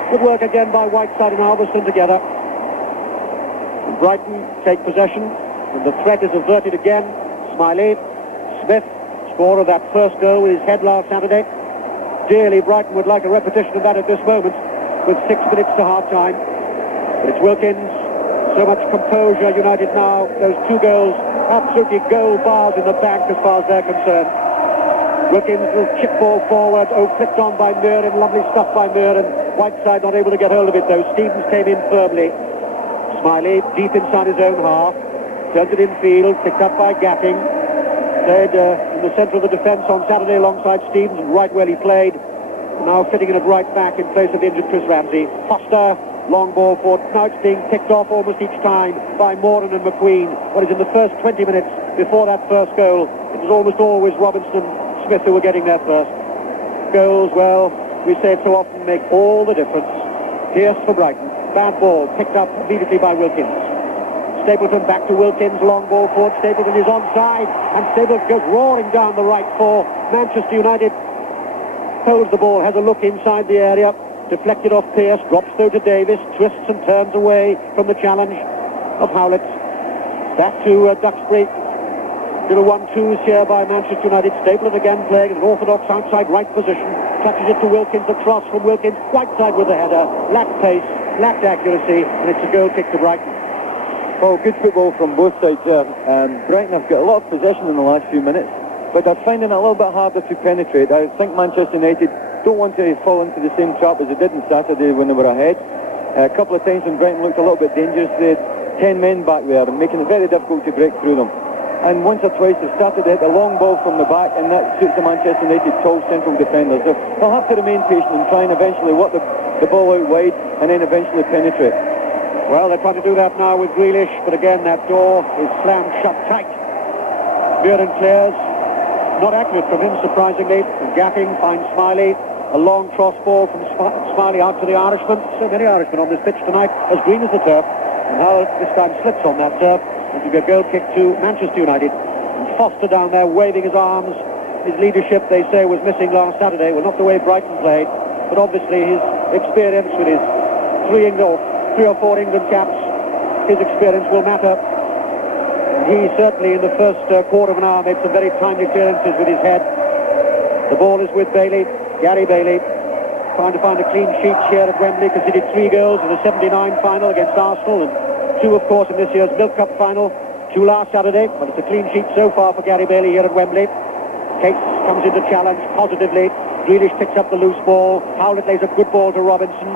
Good work again by Whiteside and Alberston together. And Brighton take possession. And the threat is averted again. Smiley. Smith, scorer of that first goal with his head last Saturday. Dearly, Brighton would like a repetition of that at this moment, with 6 minutes to half-time. But it's Wilkins. So much composure, United now. Those 2 goals, absolutely goal bars in the bank as far as they're concerned. Wilkins will chip ball forward. Oh, flicked on by Murin. Lovely stuff by Murin. Whiteside not able to get hold of it, though. Stevens came in firmly. Smiley deep inside his own half. Turns it in field, picked up by Gatting. Played in the centre of the defence on Saturday alongside Stevens, and right where he played. Now fitting in at right back in place of the injured Chris Ramsey. Foster, long ball for. Now it's being picked off almost each time by Moran and McQueen. What is in the first 20 minutes before that first goal, it was almost always Robinson and Smith who were getting there first. Goals, well, we say it so often, make all the difference. Pearce for Brighton. Bad ball, picked up immediately by Wilkins. Stapleton back to Wilkins, long ball forward. Stapleton is onside, and Stapleton goes roaring down the right for Manchester United. Holds the ball, has a look inside the area, deflected off Pearce, drops through to Davis, twists and turns away from the challenge of Howlett. Back to Duxbury. Little 1-2s here by Manchester United. Stapleton again playing in an orthodox outside right position. touches it to Wilkins, the cross from Wilkins, white side with the header, lacked pace, lacked accuracy, and it's a goal kick to Brighton. Well, good football from both sides there. Brighton have got a lot of possession in the last few minutes, but they're finding it a little bit harder to penetrate. I think Manchester United don't want to fall into the same trap as they did on Saturday when they were ahead. A couple of times when Brighton looked a little bit dangerous, they had 10 men back there and making it very difficult to break through them. And once or twice they've started to hit a long ball from the back, and that suits the Manchester United tall central defenders. They'll have to remain patient and try and eventually work the ball out wide and then eventually penetrate. Well, they're trying to do that now with Grealish, but again that door is slammed shut tight. Muren clears, not accurate from him surprisingly, and Gatting finds Smiley. A long cross ball from Smiley out to the Irishman. So many Irishmen on this pitch tonight, as green as the turf, and Howell this time slips on that turf. And to be a goal kick to Manchester United. And Foster down there waving his arms. His leadership, they say, was missing last Saturday. Well, not the way Brighton played, but obviously his experience with his three or four England caps, his experience will matter. And he certainly in the first quarter of an hour made some very timely clearances with his head. The ball is with Bailey, Gary Bailey, trying to find a clean sheet here at Wembley, conceded 3 goals in the 79 final against Arsenal, and 2, of course, in this year's Milk Cup final, 2 last Saturday, but it's a clean sheet so far for Gary Bailey here at Wembley. Case comes into challenge positively. Grealish picks up the loose ball. Howlett lays a good ball to Robinson.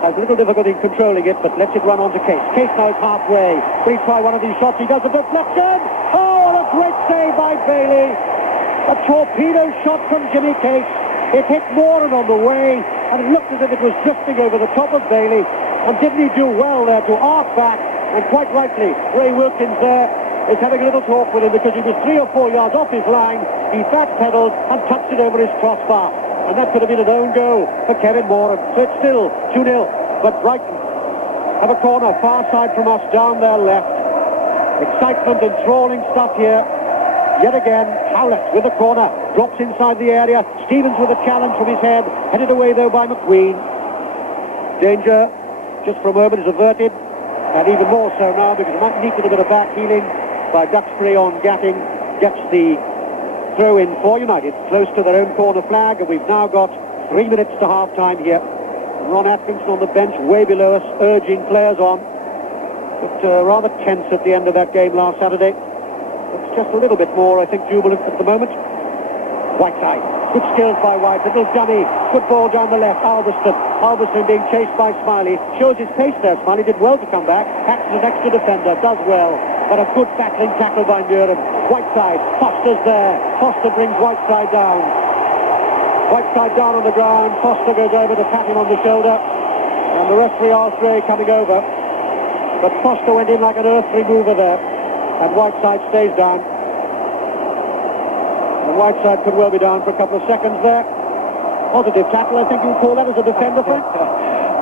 Has little difficulty in controlling it, but lets it run on to Case. Case now is halfway. Will he try one of these shots? He does a deflection. Oh, what a great save by Bailey. A torpedo shot from Jimmy Case. It hit Moran on the way, and it looked as if it was drifting over the top of Bailey. And didn't he do well there to arc back? And quite rightly, Ray Wilkins there is having a little talk with him because he was 3 or 4 yards off his line. He backpedaled and touched it over his crossbar. And that could have been an own goal for Kevin Moran. So it's still 2-0. But Brighton have a corner far side from us down their left. Excitement, enthralling stuff here. Yet again, Howlett with the corner. Drops inside the area. Stevens with a challenge from his head. Headed away though by McQueen. Danger just for a moment is averted. And even more so now because it might need a bit of back healing by Duxbury on Gatting. Gets the throw in for United close to their own corner flag, and we've now got 3 minutes to half time here. Ron Atkinson on the bench way below us, urging players on. But rather tense at the end of that game last Saturday. It's just a little bit more, I think, jubilant at the moment. Whiteside, good skills by White, little dummy, good ball down the left, Albiston being chased by Smiley, shows his pace there. Smiley did well to come back, acts as an extra defender, does well, but a good battling tackle by Muren. Whiteside, Foster's there, Foster brings Whiteside down. Whiteside down on the ground, Foster goes over to pat him on the shoulder, and the referee Osprey coming over, but Foster went in like an earth remover there, and Whiteside stays down. And Whiteside could well be down for a couple of seconds there. Positive tackle, I think you would call that as a defender, Frank?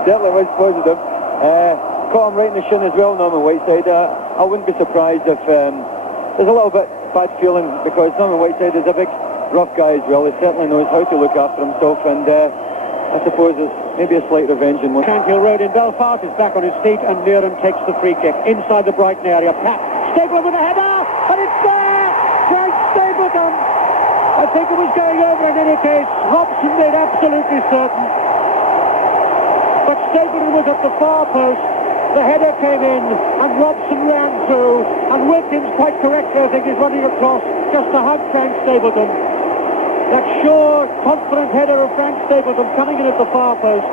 Definitely was positive. Caught him right in the shin as well, Norman Whiteside. I wouldn't be surprised if there's a little bit bad feeling because Norman Whiteside is a big rough guy as well. He certainly knows how to look after himself, and I suppose there's maybe a slight revenge in one. Shankill Road in Belfast is back on his feet, and Muren takes the free kick inside the Brighton area. Pat Stapleton with a header, and it's there! Frank Stapleton! I think it was going over in any case. Robson made absolutely certain. But Stapleton was at the far post. The header came in, and Robson ran through, and Wilkins, quite correctly, I think, is running across just to hug Frank Stapleton. That sure, confident header of Frank Stapleton coming in at the far post,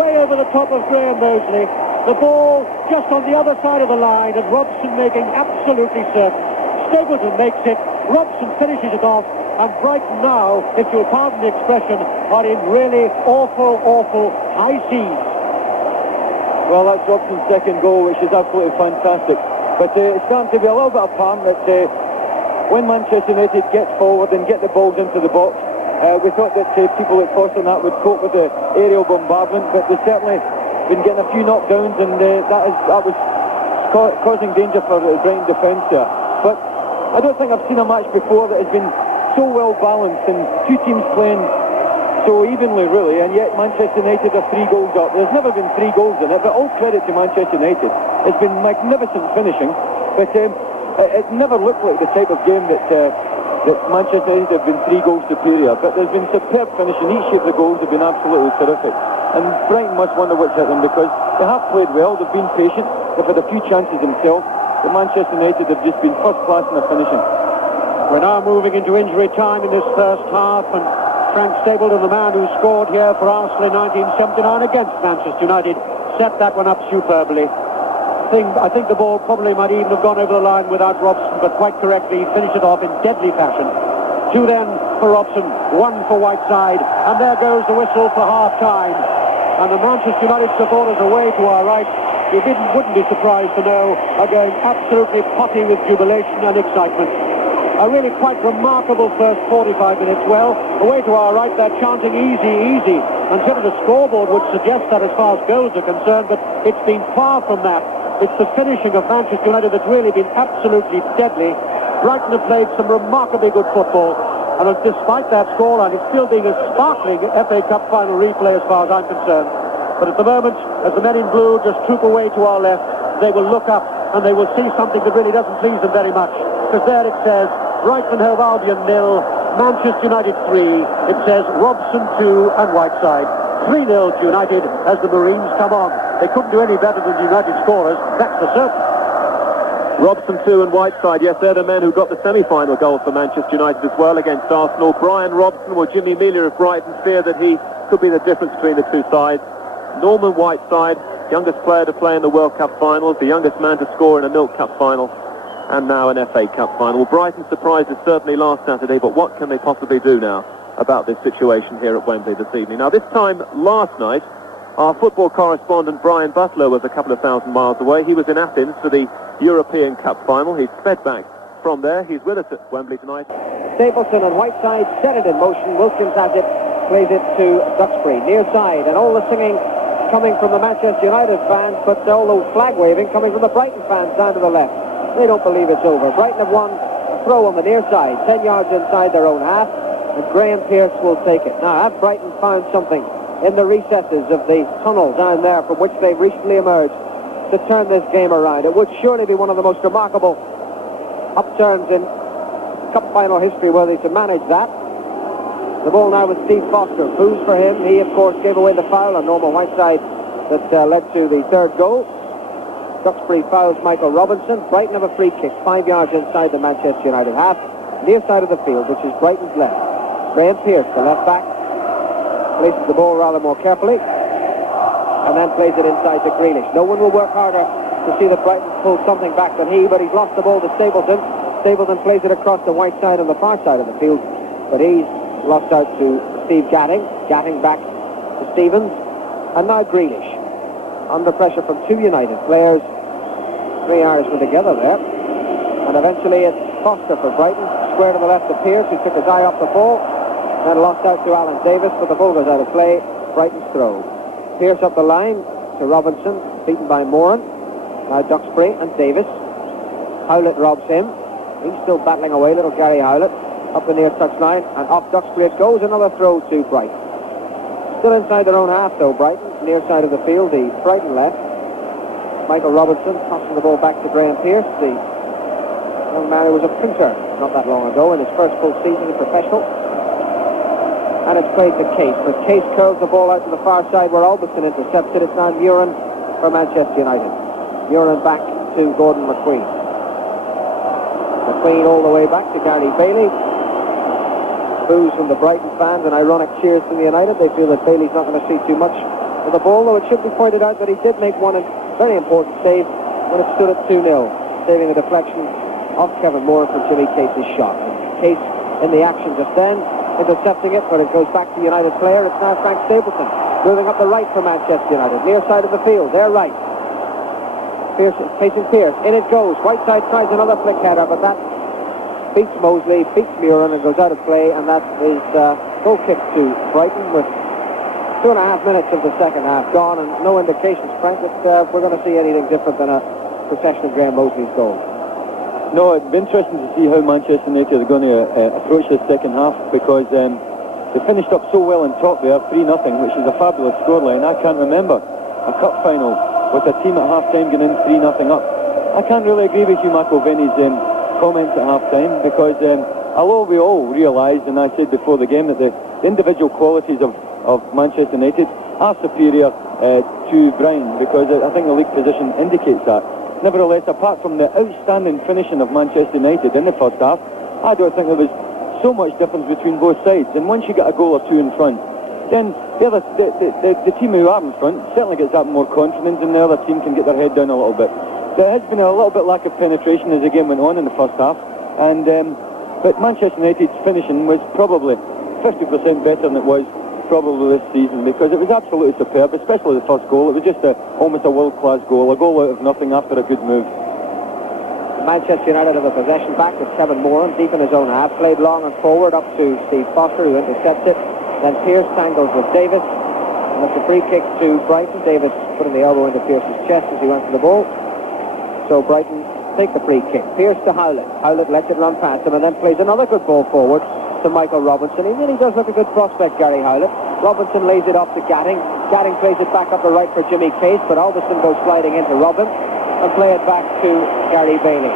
way over the top of Graham Moseley. The ball just on the other side of the line, and Robson making absolutely certain. Stapleton makes it, Robson finishes it off, and Brighton now, if you'll pardon the expression, are in really awful, awful high seas. Well, that's Robson's second goal, which is absolutely fantastic. But it's starting to be a little bit apparent that when Manchester United get forward and get the balls into the box, we thought that people like Foster and that would cope with the aerial bombardment, but they've certainly been getting a few knockdowns, and that was causing danger for the Brighton defence there. But I don't think I've seen a match before that has been so well balanced and two teams playing so evenly, really, and yet Manchester United are 3 goals up. There's never been 3 goals in it, but all credit to Manchester United. It's been magnificent finishing, but it never looked like the type of game that that Manchester United have been 3 goals superior, but there's been superb finishing. Each of the goals have been absolutely terrific. And Brighton must wonder what's hit them, because they have played well, they've been patient, they've had a few chances themselves, but Manchester United have just been first class in their finishing. We're now moving into injury time in this first half, and Frank Stapleton, the man who scored here for Arsenal in 1979 against Manchester United, set that one up superbly. I think the ball probably might even have gone over the line without Robson, but quite correctly he finished it off in deadly fashion. 2 then for Robson, 1 for Whiteside, and there goes the whistle for half-time. And the Manchester United supporters away to our right, you wouldn't be surprised to know, are going absolutely potty with jubilation and excitement. A really quite remarkable first 45 minutes. Well, away to our right, they're chanting easy, easy, until the scoreboard would suggest that as far as goals are concerned, but it's been far from that. It's the finishing of Manchester United that's really been absolutely deadly. Brighton have played some remarkably good football, and despite that scoreline, it's still being a sparkling FA Cup final replay as far as I'm concerned. But at the moment, as the men in blue just troop away to our left, they will look up and they will see something that really doesn't please them very much. Because there it says, Brighton Hove Albion 0, Manchester United 3. It says Robson 2 and Whiteside. 3-0 to United as the Marines come on. They couldn't do any better than the United scorers, that's for certain. Robson 2 and Whiteside, yes, they're the men who got the semi-final goal for Manchester United as well against Arsenal. Brian Robson, or Jimmy Miller of Brighton, fear that he could be the difference between the two sides. Norman Whiteside, youngest player to play in the World Cup finals, the youngest man to score in a Milk Cup final, and now an FA Cup final. Well, Brighton's surprise is certainly last Saturday, but what can they possibly do now about this situation here at Wembley this evening? Now, this time last night, our football correspondent Brian Butler was a couple of thousand miles away. He was in Athens for the European Cup final. He's sped back from there. He's with us at Wembley tonight. Stapleton and Whiteside set it in motion. Wilkins has it, plays it to Duxbury, near side, and all the singing coming from the Manchester United fans, but all the flag waving coming from the Brighton fans down to the left. They don't believe it's over. Brighton have won a throw on the near side, 10 yards inside their own half, and Graham Pearce will take it. Now, have Brighton found something in the recesses of the tunnel down there from which they recently emerged to turn this game around? It would surely be one of the most remarkable upturns in Cup final history were they to manage that. The ball now with Steve Foster. Booze for him. He, of course, gave away the foul on Norman Whiteside that led to the third goal. Duxbury fouls Michael Robinson. Brighton have a free kick 5 yards inside the Manchester United half, near side of the field, which is Brighton's left. Graham Pearce, the left back, places the ball rather more carefully and then plays it inside to Grealish. No one will work harder to see that Brighton pull something back than he, but he's lost the ball to Stapleton. Stapleton plays it across the white side on the far side of the field, but he's lost out to Steve Gatting. Gatting back to Stevens, and now Grealish under pressure from 2 United players. 3 Irishmen together there, and eventually it's Foster for Brighton, square to the left of Pearce, who took his eye off the ball, then lost out to Alan Davis, but the ball goes out of play. Brighton's throw. Pearce up the line to Robinson, beaten by Moran. Now Duxbury and Davis. Howlett robs him. He's still battling away, little Gary Howlett, up the near touchline, and off Duxbury it goes. Another throw to Brighton. Still inside their own half though, Brighton, near side of the field, the Brighton left. Michael Robinson tossing the ball back to Graham Pearce, the young man who was a printer not that long ago in his first full season as professional. And it's played to Case, but Case curls the ball out to the far side where Albison intercepts it. It's now Murin for Manchester United. Murin back to Gordon McQueen. McQueen all the way back to Gary Bailey. Boos from the Brighton fans and ironic cheers from the United. They feel that Bailey's not going to see too much of the ball, though it should be pointed out that he did make one very important save when it stood at 2-0, saving a deflection off Kevin Moore from Jimmy Case's shot. Case in the action just then, intercepting it, but it goes back to United player. It's now Frank Stapleton moving up the right for Manchester United, near side of the field, their right. Pearce facing Pearce, in it goes. Whiteside tries another flick header, but that beats Mosley, beats Murin, and goes out of play, and that is goal kick to Brighton with 2.5 minutes of the second half gone, and no indications, Frank, that we're going to see anything different than a procession of Graham Mosley's goal. No, it'd be interesting to see how Manchester United are going to approach this second half, because they finished up so well on top there, 3-0, which is a fabulous scoreline. I can't remember a cup final with a team at half-time getting in 3-0 up. I can't really agree with Hugh McIlvenney's comments at half-time, because although we all realised, and I said before the game, that the individual qualities of Manchester United are superior to Brighton, because I think the league position indicates that. Nevertheless, apart from the outstanding finishing of Manchester United in the first half, I don't think there was so much difference between both sides. And once you get a goal or two in front, then the team who are in front certainly gets that more confidence, and the other team can get their head down a little bit. There has been a little bit lack of penetration as the game went on in the first half, and but Manchester United's finishing was probably 50% better than it was probably this season, because it was absolutely superb, especially the first goal. It was just almost a world-class goal, a goal out of nothing after a good move. Manchester United have a possession back with Kevin Moran deep in his own half, played long and forward up to Steve Foster, who intercepts it. Then Pearce tangles with Davis, and it's a free kick to Brighton. Davis putting the elbow into Pearce's chest as he went for the ball. So Brighton take the free kick. Pearce to Howlett. Howlett lets it run past him and then plays another good ball forward to Michael Robinson. He really does look a good prospect, Gary Howlett. Robinson lays it off to Gatting. Gatting plays it back up the right for Jimmy Case, but Alderson goes sliding in to rob him and play it back to Gary Bailey.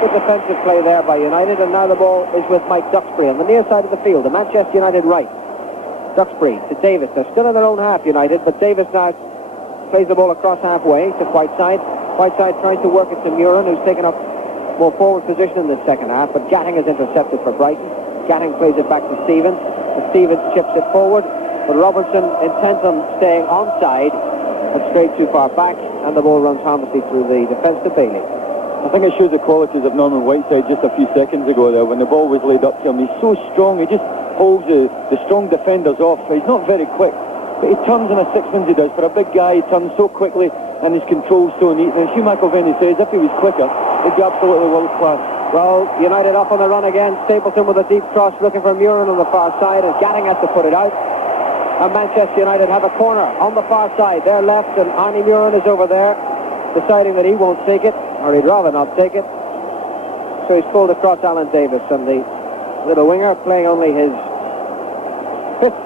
Good defensive play there by United, and now the ball is with Mike Duxbury on the near side of the field. The Manchester United right. Duxbury to Davis. They're still in their own half, United, but Davis now plays the ball across halfway to Whiteside. Whiteside tries to work it to Murin, who's taken up more forward position in the second half, but Gatting is intercepted for Brighton. Gatting plays it back to Stevens, and Stevens chips it forward, but Robertson, intent on staying onside, and straight too far back, and the ball runs harmlessly through the defence to Bailey. I think it shows the qualities of Norman Whiteside just a few seconds ago there, when the ball was laid up to him. He's so strong, he just holds the strong defenders off. He's not very quick, but he turns in a sixpence, he does. For a big guy, he turns so quickly, and his control's so neat. And as Hugh McElvenney says, if he was quicker, he'd be absolutely world class. Well, United up on the run again. Stapleton with a deep cross looking for Murin on the far side, and Gatting has to put it out. And Manchester United have a corner on the far side. They're left, and Arnie Murin is over there, deciding that he won't take it, or he'd rather not take it. So he's pulled across Alan Davis, and the little winger, playing only his fifth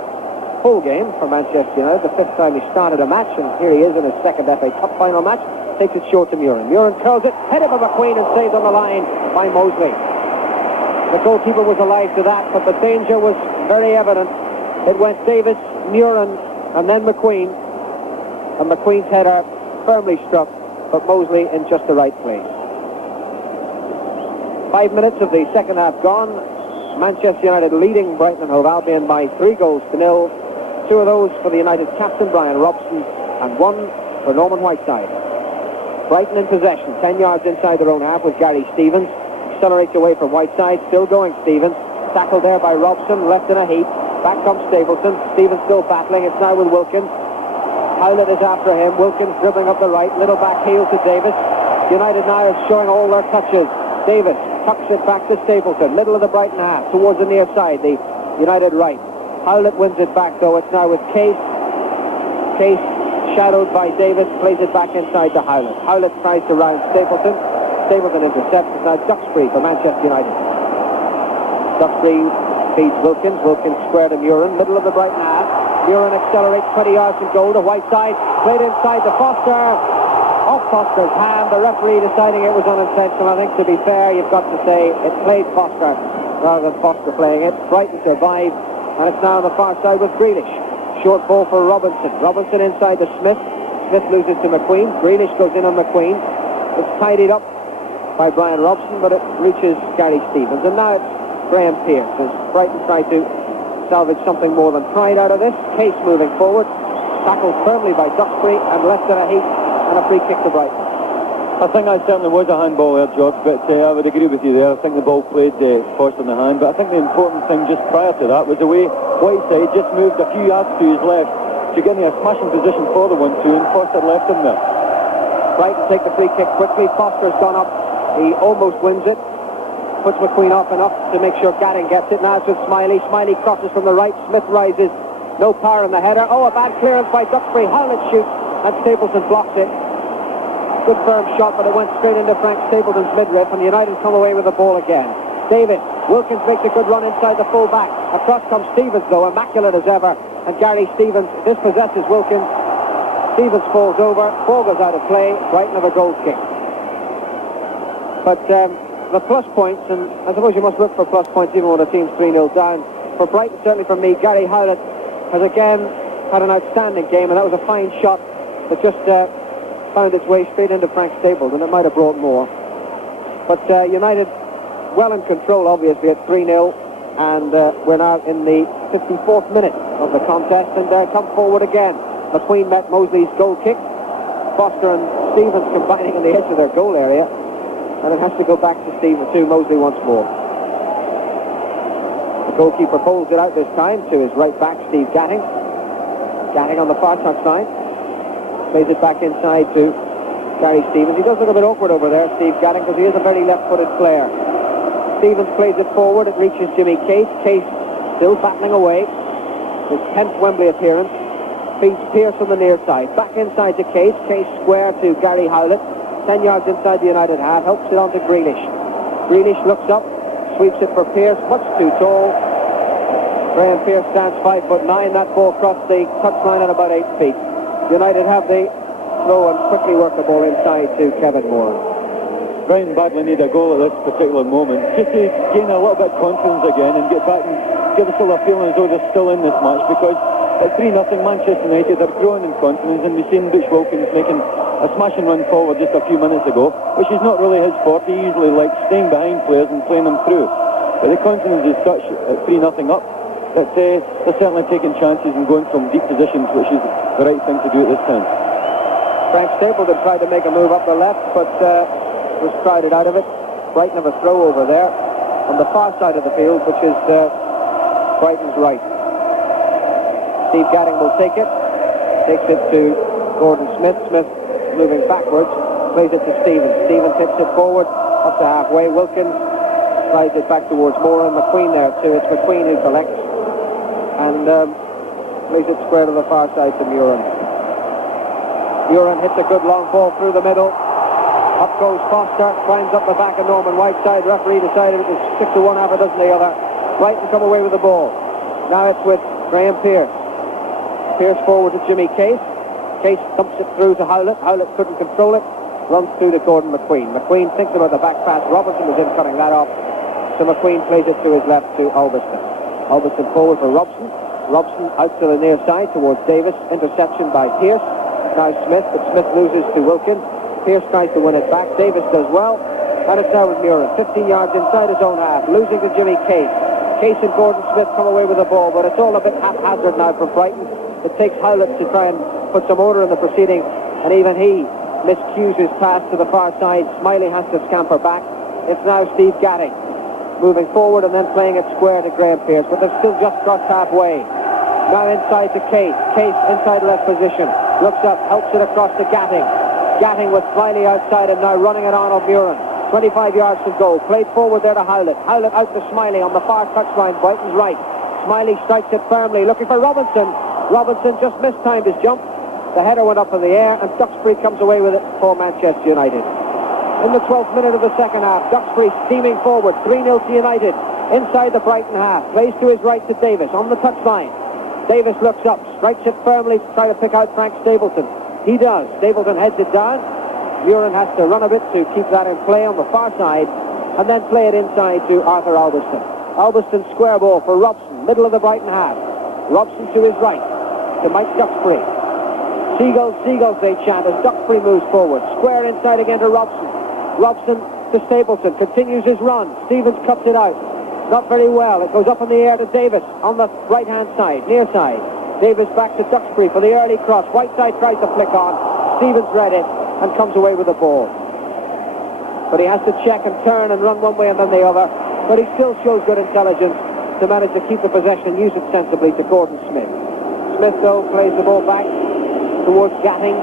full game for Manchester United, the fifth time he started a match, and here he is in his second FA Cup final match. Takes it short to Murin. Murin curls it, headed by McQueen, and saved on the line by Mosley. The goalkeeper was alive to that, but the danger was very evident. It went Davis, Murin, and then McQueen, and McQueen's header firmly struck, but Mosley in just the right place. 5 minutes of the second half gone. Manchester United leading Brighton Hove Albion by 3-0. 2 of those for the United captain, Brian Robson, and 1 for Norman Whiteside. Brighton in possession, 10 yards inside their own half with Gary Stevens. Accelerates away from Whiteside, still going Stevens. Tackled there by Robson, left in a heap. Back comes Stapleton. Stevens still battling, it's now with Wilkins. Howlett is after him. Wilkins dribbling up the right, little back heel to Davis. United now is showing all their touches. Davis tucks it back to Stapleton, middle of the Brighton half, towards the near side, the United right. Howlett wins it back, though. It's now with Case. Case, shadowed by Davis, plays it back inside to Howlett. Howlett tries to round Stapleton. Stapleton intercepts. It's now Duxbury for Manchester United. Duxbury feeds Wilkins. Wilkins square to Murin, middle of the Brighton half. Murin accelerates 20 yards from goal to Whiteside. Played inside to Foster. Off Foster's hand. The referee deciding it was unintentional. I think, to be fair, you've got to say it played Foster rather than Foster playing it. Brighton survived, and it's now on the far side with Grealish. Short ball for Robinson. Robinson inside to Smith. Smith loses to McQueen. Grealish goes in on McQueen. It's tidied up by Brian Robson, but it reaches Gary Stevens. And now it's Graham Pearce as Brighton try to salvage something more than pride out of this. Case moving forward. Tackled firmly by Duxbury and left in a heap, and a free kick to Brighton. I think that certainly was a handball there, George, but I would agree with you there. I think the ball played Foster in the hand, but I think the important thing just prior to that was the way Whiteside just moved a few yards to his left to get in a smashing position for the 1-2, and Foster left him there. Brighton take the free kick quickly. Foster's gone up. He almost wins it. Puts McQueen off enough to make sure Gatting gets it. Now it's with Smiley. Smiley crosses from the right. Smith rises. No power in the header. Oh, a bad clearance by Duxbury. Howlett shoots, and Stapleton blocks it. Good firm shot, but it went straight into Frank Stapleton's midriff, and United come away with the ball again. David Wilkins makes a good run inside the full back. Across comes Stevens, though, immaculate as ever, and Gary Stevens dispossesses Wilkins. Stevens falls over. Ball goes out of play. Brighton have a goal kick. But the plus points, and I suppose you must look for plus points even when the team's 3-0 down. For Brighton, certainly for me, Gary Howlett has again had an outstanding game, and that was a fine shot that just found its way straight into Frank Stapleton. It might have brought more. But United well in control, obviously, at 3-0, and we're now in the 54th minute of the contest, and come forward again. McQueen met Mosley's goal kick. Foster and Stevens combining on the edge of their goal area, and it has to go back to Mosley once more. The goalkeeper pulls it out this time to his right back, Steve Gatting. Gatting on the far touchline. Plays it back inside to Gary Stevens. He does look a bit awkward over there, Steve Gatting, because he is a very left-footed player. Stevens plays it forward. It reaches Jimmy Case. Case still battling away. His 10th Wembley appearance. Feeds Pearce on the near side. Back inside to Case. Case square to Gary Howlett. 10 yards inside the United half. Helps it on to Grealish. Grealish looks up. Sweeps it for Pearce. Much too tall. Graham Pearce stands 5'9". That ball crossed the touchline at about 8 feet. United have the throw and quickly work the ball inside to Kevin Moore. Brighton badly need a goal at this particular moment, just to gain a little bit of confidence again and get back and give us all a feeling as though they're still in this match, because at 3-0 Manchester United are growing in confidence, and we've seen Butch Wilkins making a smashing run forward just a few minutes ago, which is not really his forte. He usually likes staying behind players and playing them through. But the confidence is such at 3-0 up that they're certainly taking chances and going from deep positions, which is the right thing to do at this time. Frank Stapleton tried to make a move up the left, but was crowded out of it. Brighton have a throw over there on the far side of the field, which is Brighton's right. Steve Gatting will take it. Takes it to Gordon Smith. Smith moving backwards. Plays it to Stevens. Stevens hits it forward up to halfway. Wilkins slides it back towards Moore, and McQueen there too. It's McQueen who collects and plays it square to the far side to Murin. Murin hits a good long ball through the middle. Up goes Foster, climbs up the back of Norman Whiteside. Referee decided it was 6 to 1, half a dozen the other. Brighton come away with the ball. Now it's with Graham Pearce. Pearce forward to Jimmy Case. Case dumps it through to Howlett. Howlett couldn't control it. Runs through to Gordon McQueen. McQueen thinks about the back pass. Robertson was in cutting that off. So McQueen plays it to his left to Albiston. Albiston forward for Robson. Robson out to the near side towards Davis. Interception by Pearce. Now Smith, but Smith loses to Wilkins. Pearce tries to win it back. Davis does well. And it's now with Murin. 15 yards inside his own half. Losing to Jimmy Case. Case and Gordon Smith come away with the ball, but it's all a bit haphazard now for Brighton. It takes Howlett to try and put some order in the proceedings, and even he miscues his pass to the far side. Smiley has to scamper back. It's now Steve Gatting moving forward and then playing it square to Graham Pearce, but they've still just crossed halfway. Now inside to Case. Case inside left position. Looks up, helps it across to Gatting. Gatting with Smiley outside and now running it on Murin. 25 yards to go. Played forward there to Howlett. Howlett out to Smiley on the far touchline. Brighton's right. Smiley strikes it firmly, looking for Robinson. Robinson just mistimed his jump. The header went up in the air, and Duxbury comes away with it for Manchester United. In the 12th minute of the second half, Duxbury steaming forward, 3-0 to United. Inside the Brighton half. Plays to his right to Davis on the touchline. Davis looks up, strikes it firmly to try to pick out Frank Stapleton. He does. Stapleton heads it down. Murin has to run a bit to keep that in play on the far side, and then play it inside to Arthur Albiston. Albiston square ball for Robson, middle of the Brighton half. Robson to his right, to Mike Duxbury. Seagulls, Seagulls, they chant as Duxbury moves forward. Square inside again to Robson. Robson to Stapleton, continues his run. Stevens cuts it out. Not very well. It goes up in the air to Davis on the right-hand side, near side. Davis back to Duxbury for the early cross. Whiteside tries to flick on. Stevens read it and comes away with the ball. But he has to check and turn and run one way and then the other. But he still shows good intelligence to manage to keep the possession and use it sensibly to Gordon Smith. Smith, though, plays the ball back towards Gatting.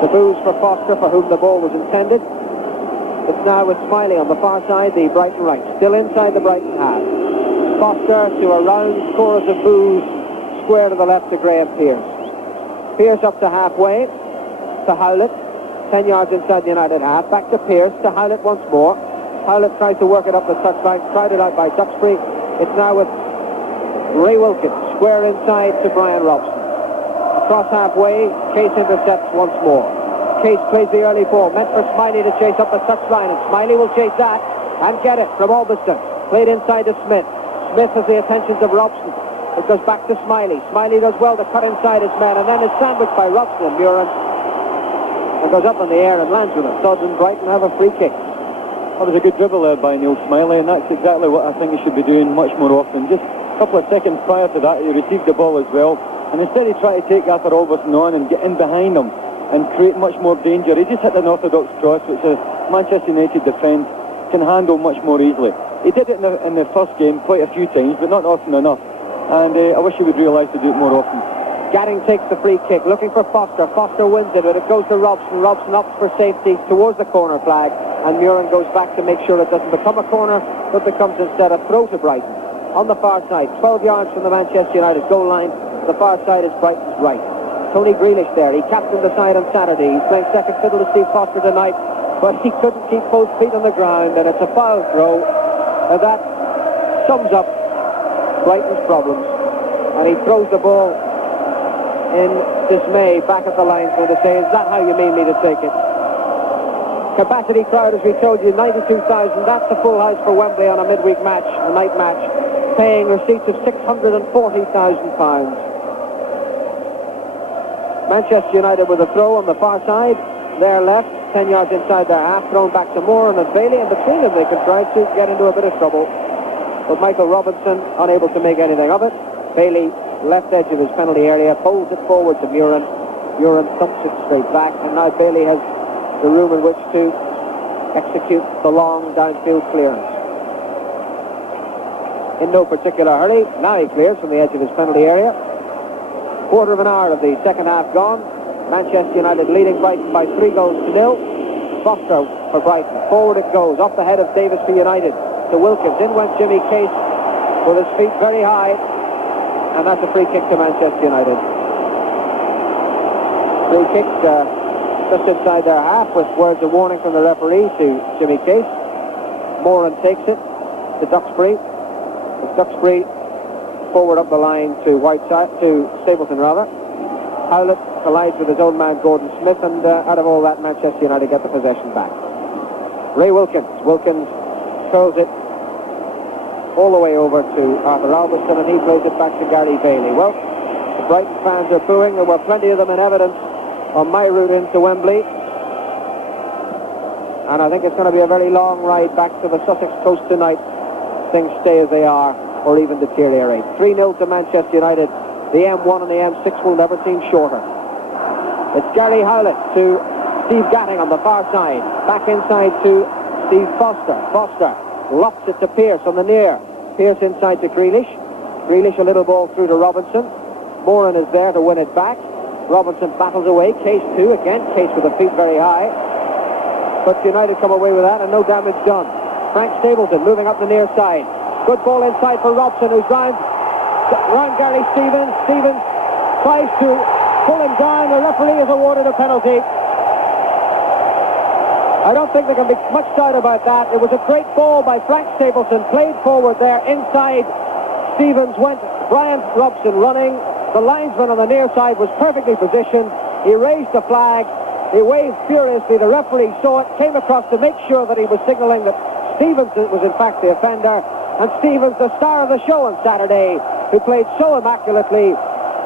The boos for Foster, for whom the ball was intended. It's now with Smiley on the far side, the Brighton right. Still inside the Brighton half. Foster to a round chorus of boos, square to the left to Graham Pearce. Pearce up to halfway to Howlett. 10 yards inside the United half. Back to Pearce, to Howlett once more. Howlett tries to work it up the touchline, crowded out by Duxbury. It's now with Ray Wilkins, square inside to Brian Robson. Across halfway, Case intercepts once more. Case plays the early ball, meant for Smiley to chase up the touchline, and Smiley will chase that. and get it from Albiston. Played inside to Smith. Smith has the attentions of Robson. It goes back to Smiley. Smiley does well to cut inside his man, and then is sandwiched by Robson and Murin. And goes up in the air and lands with a thud, and Brighton have a free kick. That was a good dribble there by Neil Smiley, and that's exactly what I think he should be doing much more often. Just a couple of seconds prior to that, he received the ball as well, and instead he tried to take Arthur Albertson on and get in behind him and create much more danger, he just hit an orthodox cross, which a Manchester United defence can handle much more easily. He did it in the first game quite a few times, but not often enough, and I wish he would realise to do it more often. Gatting takes the free kick, looking for Foster. Foster wins it, but it goes to Robson. Robson opts for safety towards the corner flag, and Murin goes back to make sure it doesn't become a corner, but becomes instead a throw to Brighton. On the far side, 12 yards from the Manchester United goal line, the far side is Brighton's right. Tony Grealish there, he captained the side on Saturday. He's playing second fiddle to Steve Foster tonight, but he couldn't keep both feet on the ground, and it's a foul throw. And that sums up Brighton's problems, and he throws the ball in dismay back at the linesman to say, is that how you mean me to take it? Capacity crowd, as we told you, 92,000. That's the full house for Wembley on a midweek match, a night match, paying receipts of £640,000. Manchester United with a throw on the far side, their left, 10 yards inside their half, thrown back to Moore and Bailey, and between them they contrived to get into a bit of trouble, but Michael Robinson unable to make anything of it. Bailey, left edge of his penalty area, bowls it forward to Murin. Murin thumps it straight back, and now Bailey has the room in which to execute the long downfield clearance. In no particular hurry, now he clears from the edge of his penalty area. Quarter of an hour of the second half gone. Manchester United leading Brighton by 3-0. Foster for Brighton. Forward it goes, off the head of Davis for United. To Wilkins. In went Jimmy Case with his feet very high. And that's a free kick to Manchester United. Free kick just inside their half, with words of warning from the referee to Jimmy Case. Moran takes it to Duxbury. Duxbury forward up the line to Whiteside, to Stapleton rather. Howlett collides with his own man Gordon Smith, and out of all that, Manchester United get the possession back. Ray Wilkins. Wilkins throws it all the way over to Arthur Albiston, and he throws it back to Gary Bailey. Well, the Brighton fans are booing. There were plenty of them in evidence on my route into Wembley, and I think it's going to be a very long ride back to the Sussex coast tonight. Things stay as they are, or even deteriorate. 3-0 to Manchester United. The M1 and the M6 will never seem shorter. It's Gary Howlett to Steve Gatting on the far side. Back inside to Steve Foster. Foster lofts it to Pearce on the near. Pearce inside to Grealish. Grealish a little ball through to Robinson. Moran is there to win it back. Robinson battles away. Case too. Again, Case with the feet very high. But United come away with that and no damage done. Frank Stapleton moving up the near side. Good ball inside for Robson, who's round Gary Stevens. Stevens tries to pull him down. The referee has awarded a penalty. I don't think there can be much doubt about that. It was a great ball by Frank Stapleton, played forward there inside. Stevens went, Brian Robson running. The linesman on the near side was perfectly positioned. He raised the flag. He waved furiously. The referee saw it, came across to make sure that he was signalling that Stevens was in fact the offender. And Stevens, the star of the show on Saturday, who played so immaculately,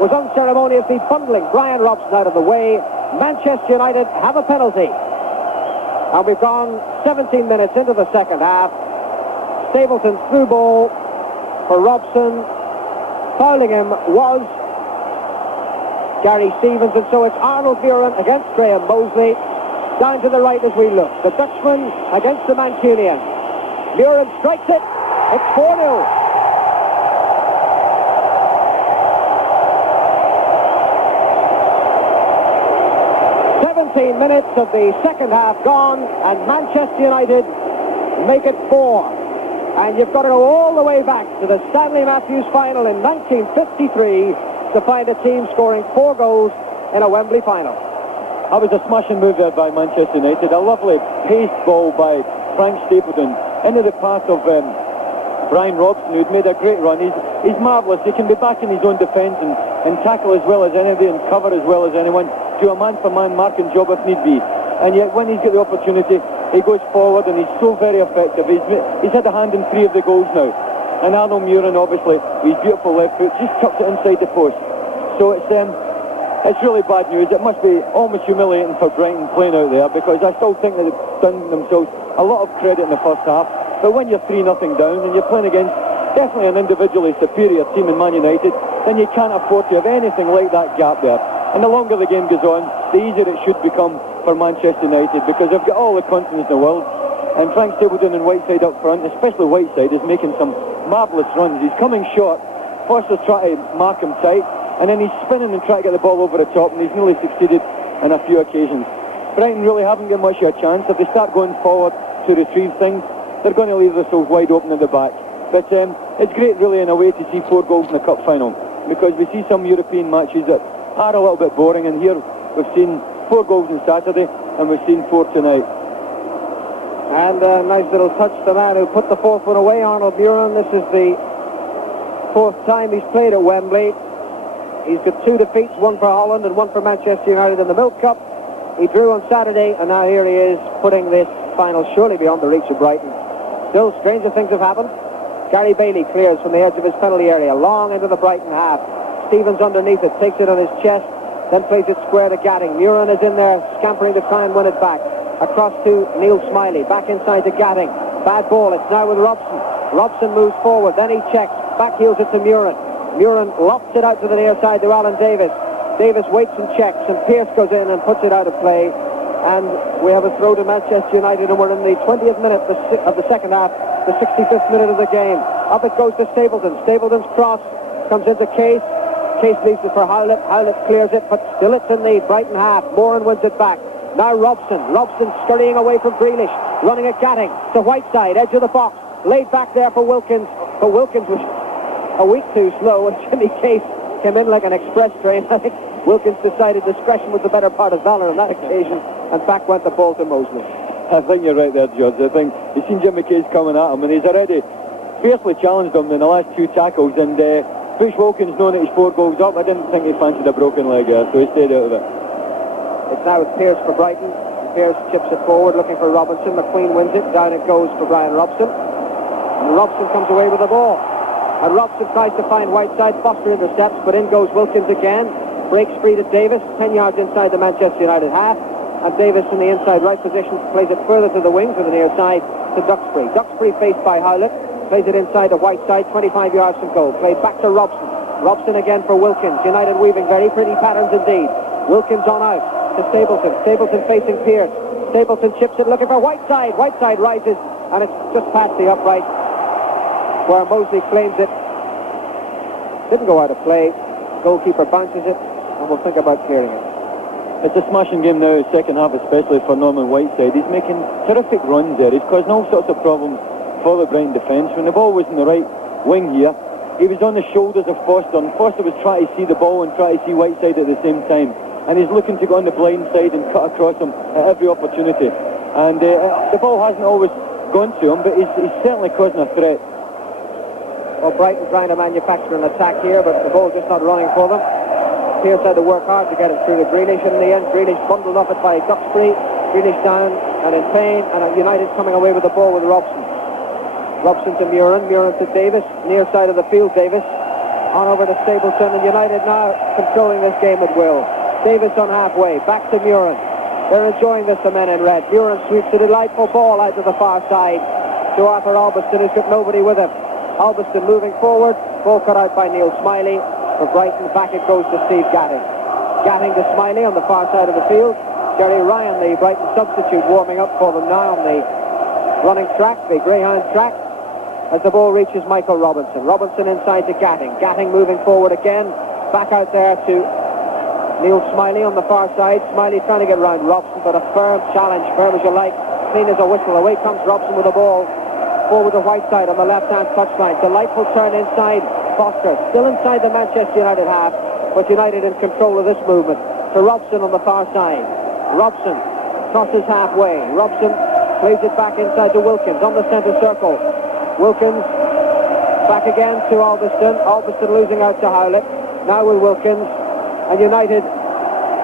was unceremoniously bundling Brian Robson out of the way. Manchester United have a penalty. And we've gone 17 minutes into the second half. Stapleton's through ball for Robson. Fouling him was Gary Stevens, and so it's Arnold Buren against Graham Mosley. Down to the right as we look. The Dutchman against the Mancunian. Buren strikes it. It's 4-0. Minutes of the second half gone, and Manchester United make it 4. And you've got to go all the way back to the Stanley Matthews final in 1953 to find a team scoring 4 goals in a Wembley final. That was a smashing move there by Manchester United. A lovely paced ball by Frank Stapleton into the path of Brian Robson, who'd made a great run. He's marvellous. He can be back in his own defence and tackle as well as anybody and cover as well as anyone. Do a man-for-man marking job if need be. And yet when he's got the opportunity, He goes forward and he's so very effective. He's had a hand in 3 of the goals now. And Arnold Murin, obviously, with his beautiful left foot, just tucks it inside the post. So it's really bad news. It must be almost humiliating for Brighton playing out there, because I still think that they've done themselves a lot of credit in the first half. But when you're 3-0 down and you're playing against definitely an individually superior team in Man United, then you can't afford to have anything like that gap there. And the longer the game goes on, the easier it should become for Manchester United, because they've got all the confidence in the world. And Frank Stapleton and Whiteside up front, especially Whiteside, is making some marvellous runs. He's coming short. Foster's trying to mark him tight, and then he's spinning and trying to get the ball over the top, and he's nearly succeeded on a few occasions. Brighton really haven't got much of a chance. If they start going forward to retrieve things, they're going to leave themselves wide open at the back. But it's great, really, in a way, to see 4 goals in the cup final, because we see some European matches that are a little bit boring, and here we've seen 4 goals on Saturday, and we've seen 4 tonight. And a nice little touch, the man who put the 4th one away, Arnold Murin. This is the 4th time he's played at Wembley. He's got 2 defeats, 1 for Holland and 1 for Manchester United in the Milk Cup. He drew on Saturday, and now here he is putting this final surely beyond the reach of Brighton. Still, stranger things have happened. Gary Bailey clears from the edge of his penalty area, long into the Brighton half. Stevens underneath it, takes it on his chest, then plays it square to Gatting. Murin is in there, scampering to try and win it back. Across to Neil Smiley, back inside to Gatting. Bad ball, it's now with Robson. Robson moves forward, then he checks, back heels it to Murin. Murin lofts it out to the near side to Alan Davis. Davis waits and checks, and Pearce goes in and puts it out of play. And we have a throw to Manchester United, and we're in the 20th minute of the second half, the 65th minute of the game. Up it goes to Stapleton. Stapleton's cross comes into Case. Case leaves it for Howlett. Howlett clears it, but still it's in the Brighton half. Moran wins it back. Now Robson. Robson scurrying away from Grealish. Running at Gatting to Whiteside, edge of the box. Laid back there for Wilkins. But Wilkins was a week too slow, and Jimmy Case came in like an express train. I think Wilkins decided discretion was the better part of valour on that occasion, and back went the ball to Mosley. I think you're right there, George. I think you've seen Jimmy Case coming at him, and he's already fiercely challenged him in the last 2 tackles, and Bush Wilkins, knowing that he's 4 goals up, I didn't think he fancied a broken leg there, so he stayed out of it. It's now with Pearce for Brighton. Pearce chips it forward, looking for Robinson. McQueen wins it. Down it goes for Brian Robson. And Robson comes away with the ball. And Robson tries to find Whiteside. Foster intercepts, but in goes Wilkins again. Breaks free to Davis, 10 yards inside the Manchester United half. And Davis in the inside right position plays it further to the wing, to the near side, to Duxbury. Duxbury faced by Howlett. Plays it inside the Whiteside, 25 yards from goal. Played back to Robson. Robson again for Wilkins. United weaving very pretty patterns indeed. Wilkins on out to Stapleton. Stapleton facing Pearce. Stapleton chips it, looking for Whiteside. Whiteside rises, and it's just past the upright, where Mosley claims it. Didn't go out of play. Goalkeeper bounces it, and we'll think about clearing it. It's a smashing game now, second half especially for Norman Whiteside. He's making terrific runs there. He's causing all sorts of problems for the Brighton defence. When the ball was in the right wing here, he was on the shoulders of Foster, and Foster was trying to see the ball and try to see Whiteside at the same time. And he's looking to go on the blind side and cut across him at every opportunity. And the ball hasn't always gone to him, but he's certainly causing a threat. Well, Brighton trying to manufacture an attack here, but the ball's just not running for them. Pearce had to work hard to get it through to Grealish, and in the end, Grealish bundled off it by Duxbury. Grealish down and in pain, and United coming away with the ball with Robson. Robson to Murin, Murin to Davis, near side of the field, Davis. On over to Stapleton, and United now controlling this game at will. Davis on halfway, back to Murin. They're enjoying this, the men in red. Murin sweeps a delightful ball out to the far side to Arthur Albiston, who's got nobody with him. Albiston moving forward, ball cut out by Neil Smiley. For Brighton, back it goes to Steve Gatting. Gatting to Smiley on the far side of the field. Jerry Ryan, the Brighton substitute, warming up for them now on the running track, the Greyhound track, as the ball reaches Michael Robinson. Robinson inside to Gatting. Gatting moving forward again, back out there to Neil Smiley on the far side. Smiley trying to get around Robson, but a firm challenge, firm as you like, clean as a whistle. Away comes Robson with the ball. Forward to Whiteside on the left-hand touchline. Delightful turn inside. Foster still inside the Manchester United half, but United in control of this movement. To Robson on the far side. Robson crosses halfway. Robson plays it back inside to Wilkins on the centre circle. Wilkins back again to Albiston. Albiston losing out to Howlett. Now with Wilkins. And United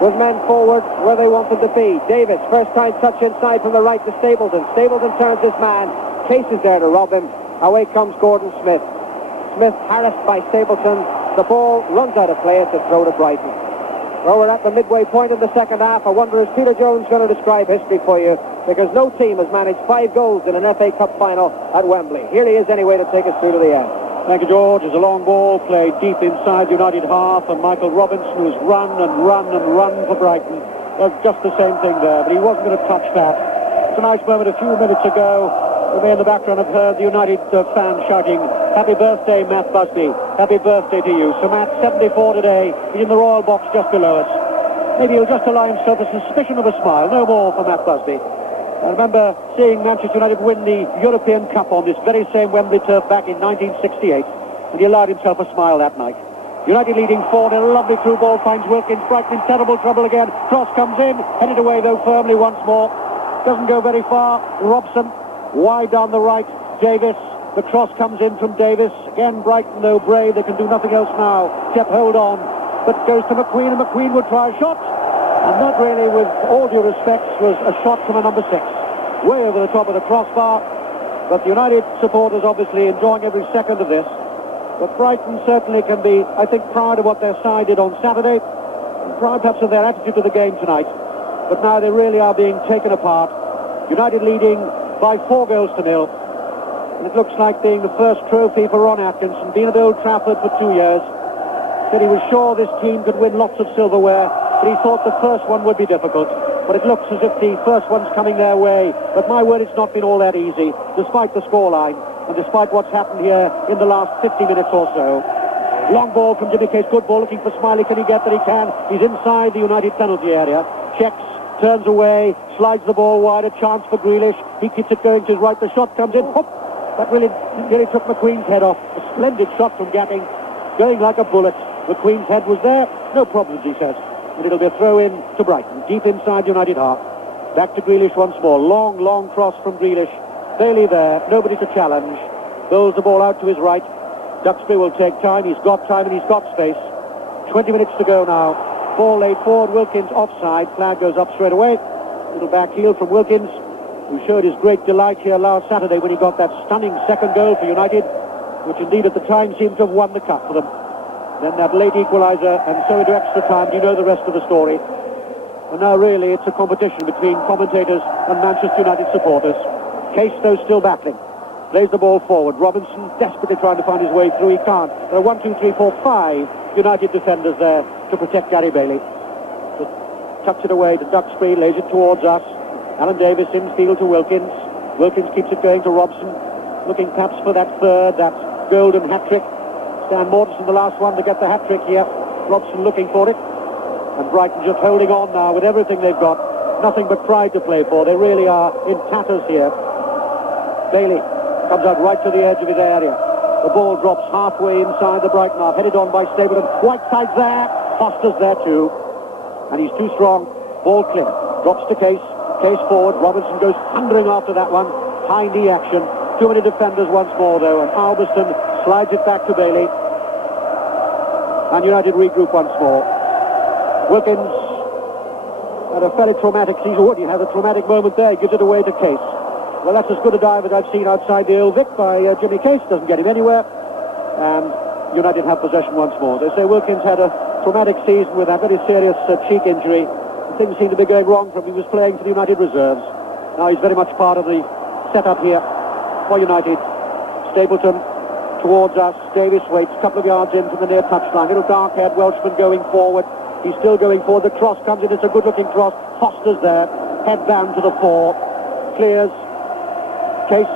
with men forward where they want them to be. Davis, first time touch inside from the right to Stapleton. Stapleton turns his man. Case is there to rob him. Away comes Gordon Smith. Smith harassed by Stapleton. The ball runs out of play. It's a throw to Brighton. Well, we're at the midway point of the second half. I wonder, is Peter Jones going to describe history for you? Because no team has managed 5 goals in an FA Cup final at Wembley. Here he is anyway to take us through to the end. Thank you, George. There's a long ball played deep inside the United half, and Michael Robinson, who's run and run and run for Brighton, does just the same thing there, but he wasn't going to touch that. It's a nice moment. A few minutes ago, we may in the background have heard the United fans shouting, "Happy birthday, Matt Busby. Happy birthday to you." So Matt, 74 today. He's in the royal box just below us. Maybe he'll just allow himself a suspicion of a smile. No more for Matt Busby. I remember seeing Manchester United win the European Cup on this very same Wembley turf back in 1968, and he allowed himself a smile that night. United leading 4-0, a lovely through ball, finds Wilkins. Brighton in terrible trouble again. Cross comes in, headed away though firmly once more. Doesn't go very far. Robson, wide down the right. Davis, the cross comes in from Davis. Again, Brighton though brave, they can do nothing else now. Jeff hold on, but goes to McQueen, and McQueen would try a shot. And that really, with all due respects, was a shot from a number 6. Way over the top of the crossbar. But the United supporters obviously enjoying every second of this. But Brighton certainly can be, I think, proud of what their side did on Saturday. And proud perhaps of their attitude to the game tonight. But now they really are being taken apart. United leading by 4-0. And it looks like being the first trophy for Ron Atkinson. Been at Old Trafford for 2 years. Said he was sure this team could win lots of silverware, but he thought the first one would be difficult. But it looks as if the first one's coming their way. But my word, it's not been all that easy, despite the scoreline, and despite what's happened here in the last 50 minutes or so. Long ball from Jimmy Case, good ball, looking for Smiley. Can he get that? He can. He's inside the United penalty area. Checks, turns away, slides the ball wide, a chance for Grealish. He keeps it going to his right, the shot comes in. Whoop. That really took McQueen's head off. A splendid shot from Gatting, going like a bullet. McQueen's head was there, no problems, he says. And it'll be a throw in to Brighton, deep inside United half. Back to Grealish once more. Long cross from Grealish. Bailey there, nobody to challenge. Bowls the ball out to his right. Duxbury will take time. He's got time and he's got space. 20 minutes to go now. Ball laid forward. Wilkins offside. Flag goes up straight away. Little back heel from Wilkins, who showed his great delight here last Saturday when he got that stunning second goal for United, which indeed at the time seemed to have won the cup for them. Then that late equaliser, and so into extra time. You know the rest of the story. And now really it's a competition between commentators and Manchester United supporters. Case, though, still battling. Plays the ball forward. Robinson desperately trying to find his way through. He can't. There are 1, 2, 3, 4, 5 United defenders there to protect Gary Bailey. Just tucks it away to Duxbury, lays it towards us. Alan Davis infield to Wilkins. Wilkins keeps it going to Robson, looking perhaps for that third, that golden hat-trick. Stan Mortensen, the last one to get the hat-trick here. Robson looking for it. And Brighton just holding on now with everything they've got. Nothing but pride to play for. They really are in tatters here. Bailey comes out right to the edge of his area. The ball drops halfway inside the Brighton half, headed on by Stapleton. Whiteside's there. Foster's there too. And he's too strong. Ball clear. Drops to Case. Case forward. Robinson goes thundering after that one. High knee action. Too many defenders once more though. And Albiston slides it back to Bailey. And United regroup once more. Wilkins had a fairly traumatic season. Would he have a traumatic moment there? He gives it away to Case. Well, that's as good a dive as I've seen outside the Old Vic by Jimmy Case. Doesn't get him anywhere. And United have possession once more. They say Wilkins had a traumatic season with a very serious cheek injury. Things seemed to be going wrong for him. He was playing for the United reserves. Now he's very much part of the setup here for United. Stapleton towards us. Davis waits a couple of yards in from the near touchline. Little dark-haired Welshman going forward. He's still going forward. The cross comes in. It's a good-looking cross. Foster's there. Head down to the 4. Clears. Case.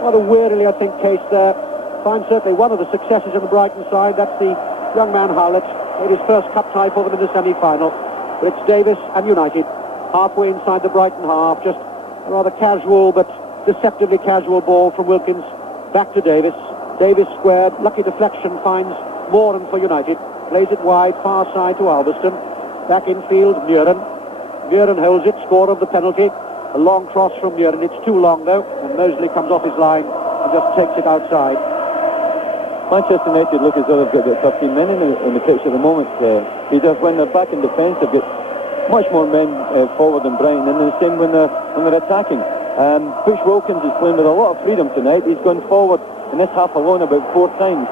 Rather wearily, I think, Case there. Finds certainly one of the successes in the Brighton side. That's the young man Howlett. Made his first cup tie for them in the semi-final. But it's Davis and United. Halfway inside the Brighton half. Just a rather casual but deceptively casual ball from Wilkins. Back to Davis. Davis squared. Lucky deflection finds Moran for United. Plays it wide, far side to Albiston. Back infield, Muren. Muren holds it, score of the penalty. A long cross from Muren. It's too long, though, and Mosley comes off his line and just takes it outside. Manchester United look as though they've got about 13 men in the pitch at the moment. Because when they're back in defence, they've got much more men forward than Brighton, and the same when they're attacking. Bush Wilkins is playing with a lot of freedom tonight. He's gone forward in this half alone about 4 times.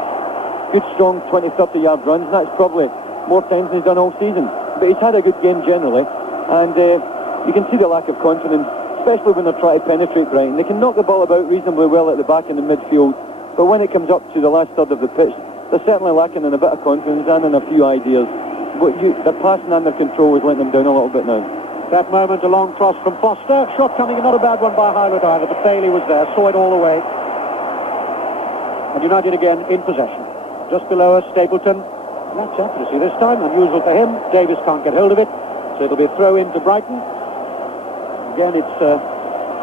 Good, strong 20-30 yard runs, and that's probably more times than he's done all season. But he's had a good game generally, and you can see the lack of confidence, especially when they're trying to penetrate Brighton. They can knock the ball about reasonably well at the back in the midfield, but when it comes up to the last third of the pitch, they're certainly lacking in a bit of confidence and in a few ideas. But their passing and their control is letting them down a little bit now. That moment, a long cross from Foster. Shot coming in, not a bad one by Highland either, but Bailey was there, saw it all the way. And United again in possession. Just below us, Stapleton. That's accuracy this time, unusual for him. Davis can't get hold of it, so it'll be a throw in to Brighton. Again, it's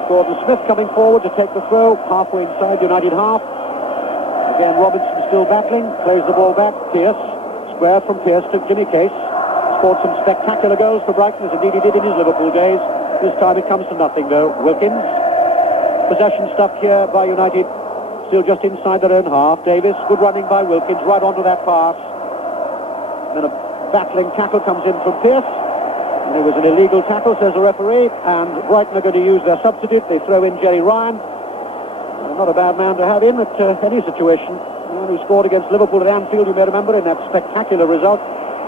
Gordon Smith coming forward to take the throw, halfway inside United half. Again, Robinson still battling, plays the ball back. Pearce, square from Pearce to Jimmy Case. Scored some spectacular goals for Brighton, as indeed he did in his Liverpool days. This time it comes to nothing, though. Wilkins, possession stuck here by United, still just inside their own half. Davis, good running by Wilkins, right onto that pass. Then a battling tackle comes in from Pearce. And it was an illegal tackle, says the referee, and Brighton are going to use their substitute. They throw in Jerry Ryan. Not a bad man to have in at any situation. The man who scored against Liverpool at Anfield, you may remember, in that spectacular result.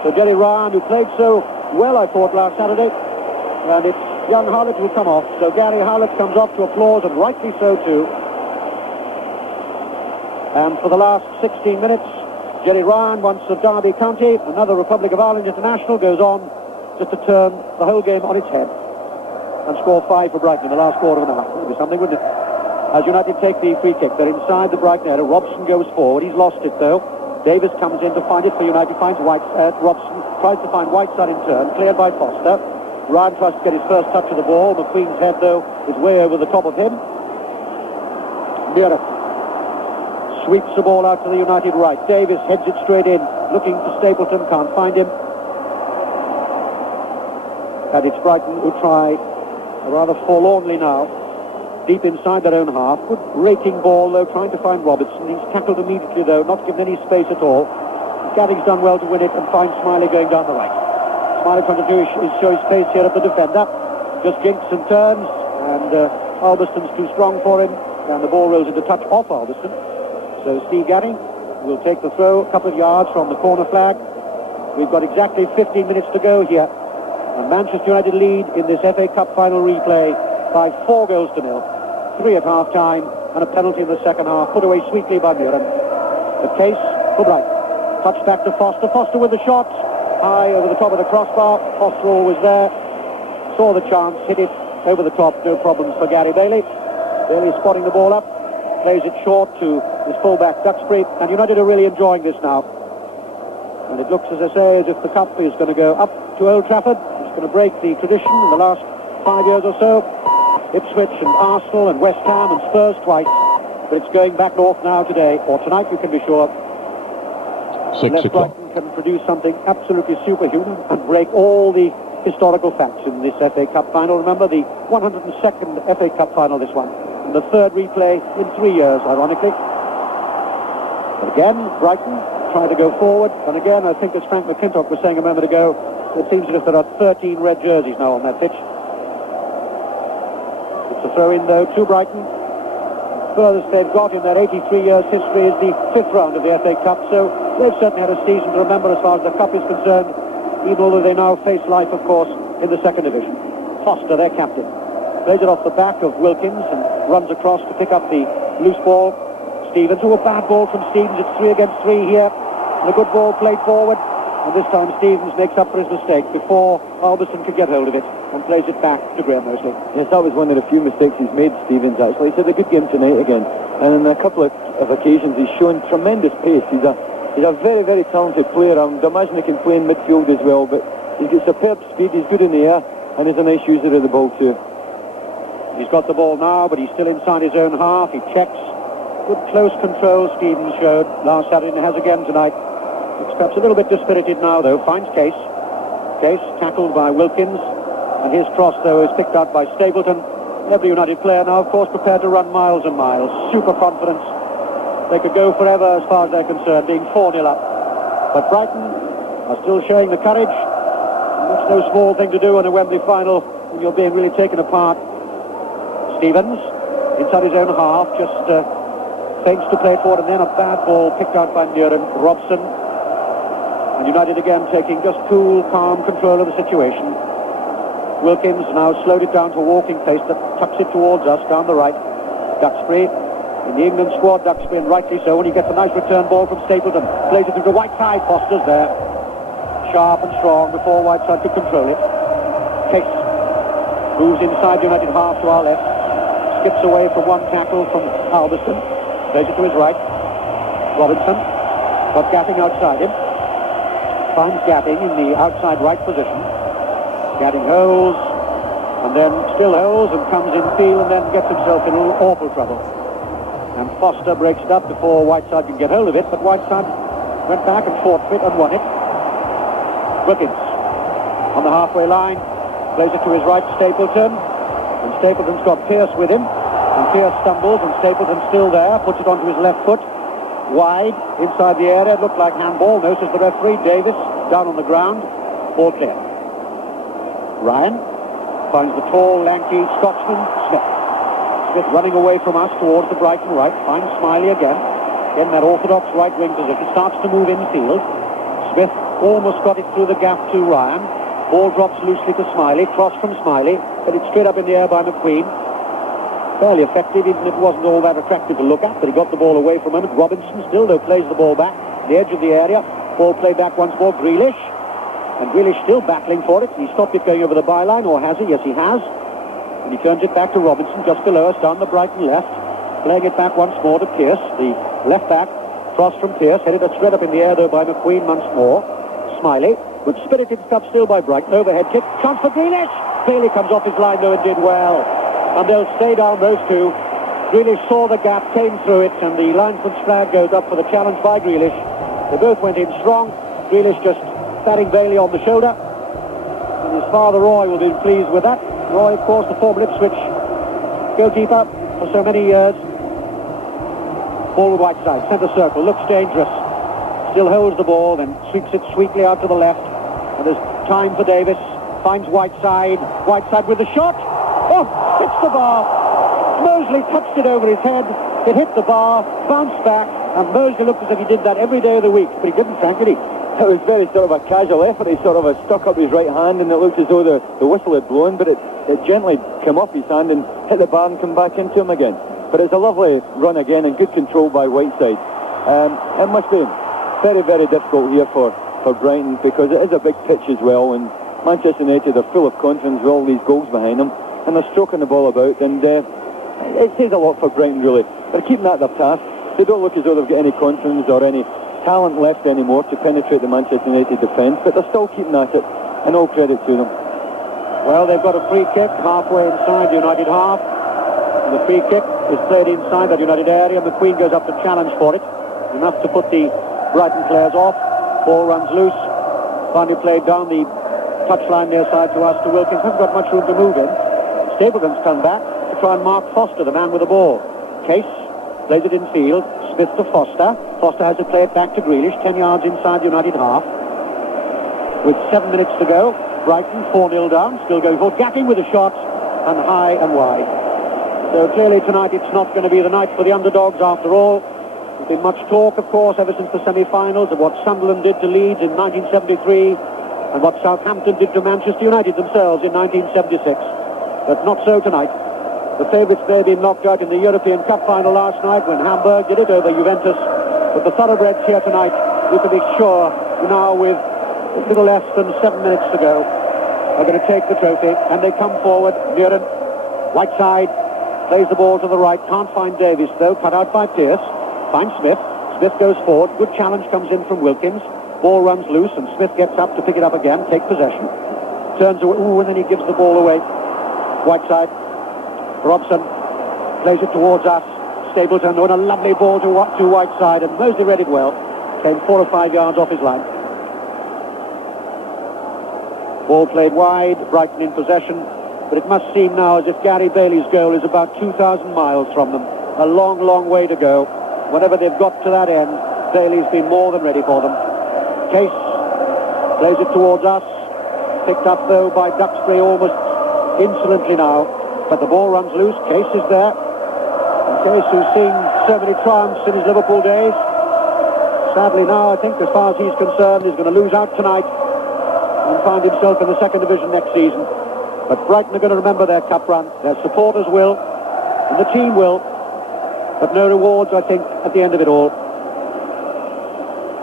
So Jerry Ryan, who played so well, I thought, last Saturday, and it's young Howlett who come off. So Gary Howlett comes off to applause, and rightly so too. And for the last 16 minutes, Jerry Ryan, once of Derby County, another Republic of Ireland international, goes on just to turn the whole game on its head and score 5 for Brighton in the last quarter of an hour. It would be something, wouldn't it? As United take the free kick, they're inside the Brighton area. Robson goes forward. He's lost it, though. Davis comes in to find it for United, finds Robson, tries to find Whiteside in turn, cleared by Foster. Ryan tries to get his first touch of the ball. McQueen's head, though, is way over the top of him. Muir sweeps the ball out to the United right. Davis heads it straight in, looking for Stapleton, can't find him. And it's Brighton who try rather forlornly now, deep inside their own half. Good raking ball, though, trying to find Robertson. He's tackled immediately, though, not given any space at all. Gadding's done well to win it and finds Smiley going down the right. Smiley trying to show his pace here at the defender. Just jinks and turns, and Albiston's too strong for him, and the ball rolls into touch off Albiston. So Steve Gadding will take the throw a couple of yards from the corner flag. We've got exactly 15 minutes to go here. And Manchester United lead in this FA Cup final replay by 4 goals to 0. 3 at half-time, and a penalty in the second half, put away sweetly by Muren. The case for Brighton. Touch back to Foster. Foster with the shot. High over the top of the crossbar. Foster always there. Saw the chance, hit it over the top. No problems for Gary Bailey. Bailey spotting the ball up. Plays it short to his fullback Duxbury. And United are really enjoying this now. And it looks, as I say, as if the cup is going to go up to Old Trafford. It's going to break the tradition in the last 5 years or so. Ipswich and Arsenal and West Ham and Spurs twice. But it's going back north now today, or tonight, you can be sure. 6 o'clock. Brighton can produce something absolutely superhuman and break all the historical facts in this FA Cup final. Remember, the 102nd FA Cup final, this one. And the 3rd replay in 3 years, ironically. But again, Brighton try to go forward. And again, I think as Frank McClintock was saying a moment ago, it seems as if there are 13 red jerseys now on that pitch. It's a throw in, though, to Brighton. Furthest they've got in their 83 years history is the 5th round of the FA Cup, so they've certainly had a season to remember as far as the Cup is concerned, even although they now face life, of course, in the 2nd division. Foster, their captain, plays it off the back of Wilkins and runs across to pick up the loose ball. Stevens, a bad ball from Stevens. It's 3 against 3 here, and a good ball played forward. And this time Stevens makes up for his mistake before Albiston could get hold of it and plays it back to Graham Mosley. Yes, that was one of the few mistakes he's made, Stevens, actually. He's had a good game tonight again. And on a couple of occasions he's shown tremendous pace. He's a very, very talented player. I would imagine he can play in midfield as well, but he's got superb speed, he's good in the air, and he's a nice user of the ball too. He's got the ball now, but he's still inside his own half. He checks. Good close control Stevens showed last Saturday and has again tonight. It's perhaps a little bit dispirited now, though. Finds Case. Case tackled by Wilkins, and his cross, though, is picked out by Stapleton. Every United player now, of course, prepared to run miles and miles. Super confidence. They could go forever as far as they're concerned, being 4-0 up. But Brighton are still showing the courage. Much no small thing to do in a Wembley final when you're being really taken apart. Stevens, inside his own half, just feints to play forward, and then a bad ball picked out by Muren. Robson. And United again taking just cool, calm control of the situation. Wilkins now slowed it down to a walking pace that tucks it towards us down the right. Duxbury, in the England squad, Duxbury, and rightly so, when he gets a nice return ball from Stapleton. Plays it through the Whiteside. Foster's there. Sharp and strong before Whiteside could control it. Case moves inside the United half to our left. Skips away from one tackle from Alberson. Plays it to his right. Robinson got Gatting outside him. Finds Gatting in the outside right position. Gatting holds, and then still holds and comes in field and then gets himself in awful trouble. And Foster breaks it up before Whiteside can get hold of it, but Whiteside went back and fought for it and won it. Wilkins on the halfway line, plays it to his right, Stapleton, and Stapleton's got Pearce with him, and Pearce stumbles, and Stapleton's still there, puts it onto his left foot, wide, inside the area. It looked like handball, notices the referee. Davis down on the ground, ball clear. Ryan finds the tall, lanky Scotsman, Smith. Smith running away from us towards the Brighton right, finds Smiley again, in that orthodox right wing position, starts to move infield. Smith almost got it through the gap to Ryan. Ball drops loosely to Smiley, cross from Smiley, but it's straight up in the air by McQueen. Fairly effective, even if it wasn't all that attractive to look at, but he got the ball away from him. Robinson still, though, plays the ball back, the edge of the area. Ball played back once more, Grealish. And Grealish still battling for it. He stopped it going over the byline, or has he? Yes, he has. And he turns it back to Robinson, just below us, down the Brighton left. Playing it back once more to Pearce, the left back. Cross from Pearce, headed straight up in the air, though, by McQueen once more. Smiley, good spirited stuff still by Brighton. Overhead kick, chance for Grealish. Bailey comes off his line, though, and did well. And they'll stay down, those two. Grealish saw the gap, came through it, and the linesman's flag goes up for the challenge by Grealish. They both went in strong. Grealish just patting Bailey on the shoulder. And his father, Roy, will be pleased with that. Roy, of course, the former Ipswich goalkeeper for so many years. Ball with Whiteside, centre circle, looks dangerous. Still holds the ball, then sweeps it sweetly out to the left. And there's time for Davis. Finds Whiteside. Whiteside with the shot. Oh, hits the bar. Mosley touched it over his head. It hit the bar, bounced back, and Mosley looked as if he did that every day of the week. But he didn't, Frank, did he? It was very sort of a casual effort. He sort of stuck up his right hand, and it looked as though the whistle had blown, but it gently came off his hand and hit the bar and come back into him again. But it's a lovely run again and good control by Whiteside. It must be very, very difficult here for Brighton, because it is a big pitch as well, and Manchester United are full of confidence with all these goals behind them, and they're stroking the ball about, and it says a lot for Brighton, really. They're keeping at their task. They don't look as though they've got any confidence or any talent left anymore to penetrate the Manchester United defence, but they're still keeping at it, and all credit to them. Well, they've got a free kick halfway inside the United half, and the free kick is played inside that United area. McQueen goes up to challenge for it, enough to put the Brighton players off. Ball runs loose, finally played down the touchline near side to us to Wilkins. Hasn't got much room to move in. Stapleton's come back to try and mark Foster, the man with the ball. Case plays it in field. Smith to Foster. Foster has to play it back to Grealish, 10 yards inside the United half. With 7 minutes to go, Brighton 4-0 down, still going forward. Gatting with a shot, and high and wide. So clearly tonight it's not going to be the night for the underdogs after all. There's been much talk, of course, ever since the semi-finals of what Sunderland did to Leeds in 1973 and what Southampton did to Manchester United themselves in 1976. But not so tonight. The favourites may have been knocked out in the European Cup final last night when Hamburg did it over Juventus. But the thoroughbreds here tonight, we can be sure now, with a little less than 7 minutes to go, are going to take the trophy. And they come forward. Muren, Whiteside, plays the ball to the right. Can't find Davies, though. Cut out by Pearce. Finds Smith. Smith goes forward. Good challenge comes in from Wilkins. Ball runs loose, and Smith gets up to pick it up again, take possession. Turns away. Ooh, and then he gives the ball away. Whiteside. Robson plays it towards us. Stapleton on a lovely ball to Whiteside, and Mosley read it well. Came 4 or 5 yards off his line. Ball played wide, Brighton in possession, but it must seem now as if Gary Bailey's goal is about 2,000 miles from them. A long, long way to go. Whenever they've got to that end, Bailey's been more than ready for them. Case plays it towards us. Picked up, though, by Duxbury almost insolently now. But the ball runs loose. Case is there. And Case, who's seen so many triumphs in his Liverpool days, sadly now, I think, as far as he's concerned, he's going to lose out tonight and find himself in the second division next season. But Brighton are going to remember their cup run. Their supporters will, and the team will. But no rewards, I think, at the end of it all.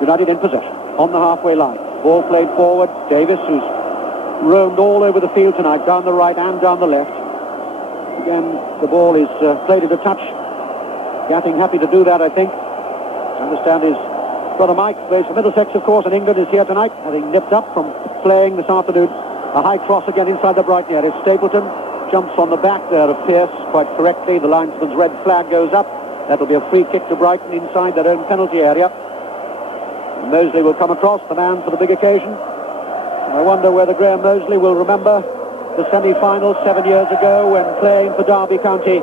United in possession on the halfway line. Ball played forward. Davis, who's roamed all over the field tonight, down the right and down the left. Again, the ball is played into touch. Gatting happy to do that, I think. I understand his brother Mike plays for Middlesex, of course, and England is here tonight, having nipped up from playing this afternoon. A high cross again inside the Brighton area. Stapleton jumps on the back there of Pearce quite correctly. The linesman's red flag goes up. That'll be a free kick to Brighton inside their own penalty area. And Mosley will come across, the man for the big occasion. And I wonder whether Graham Mosley will remember the semi-final 7 years ago when playing for Derby County.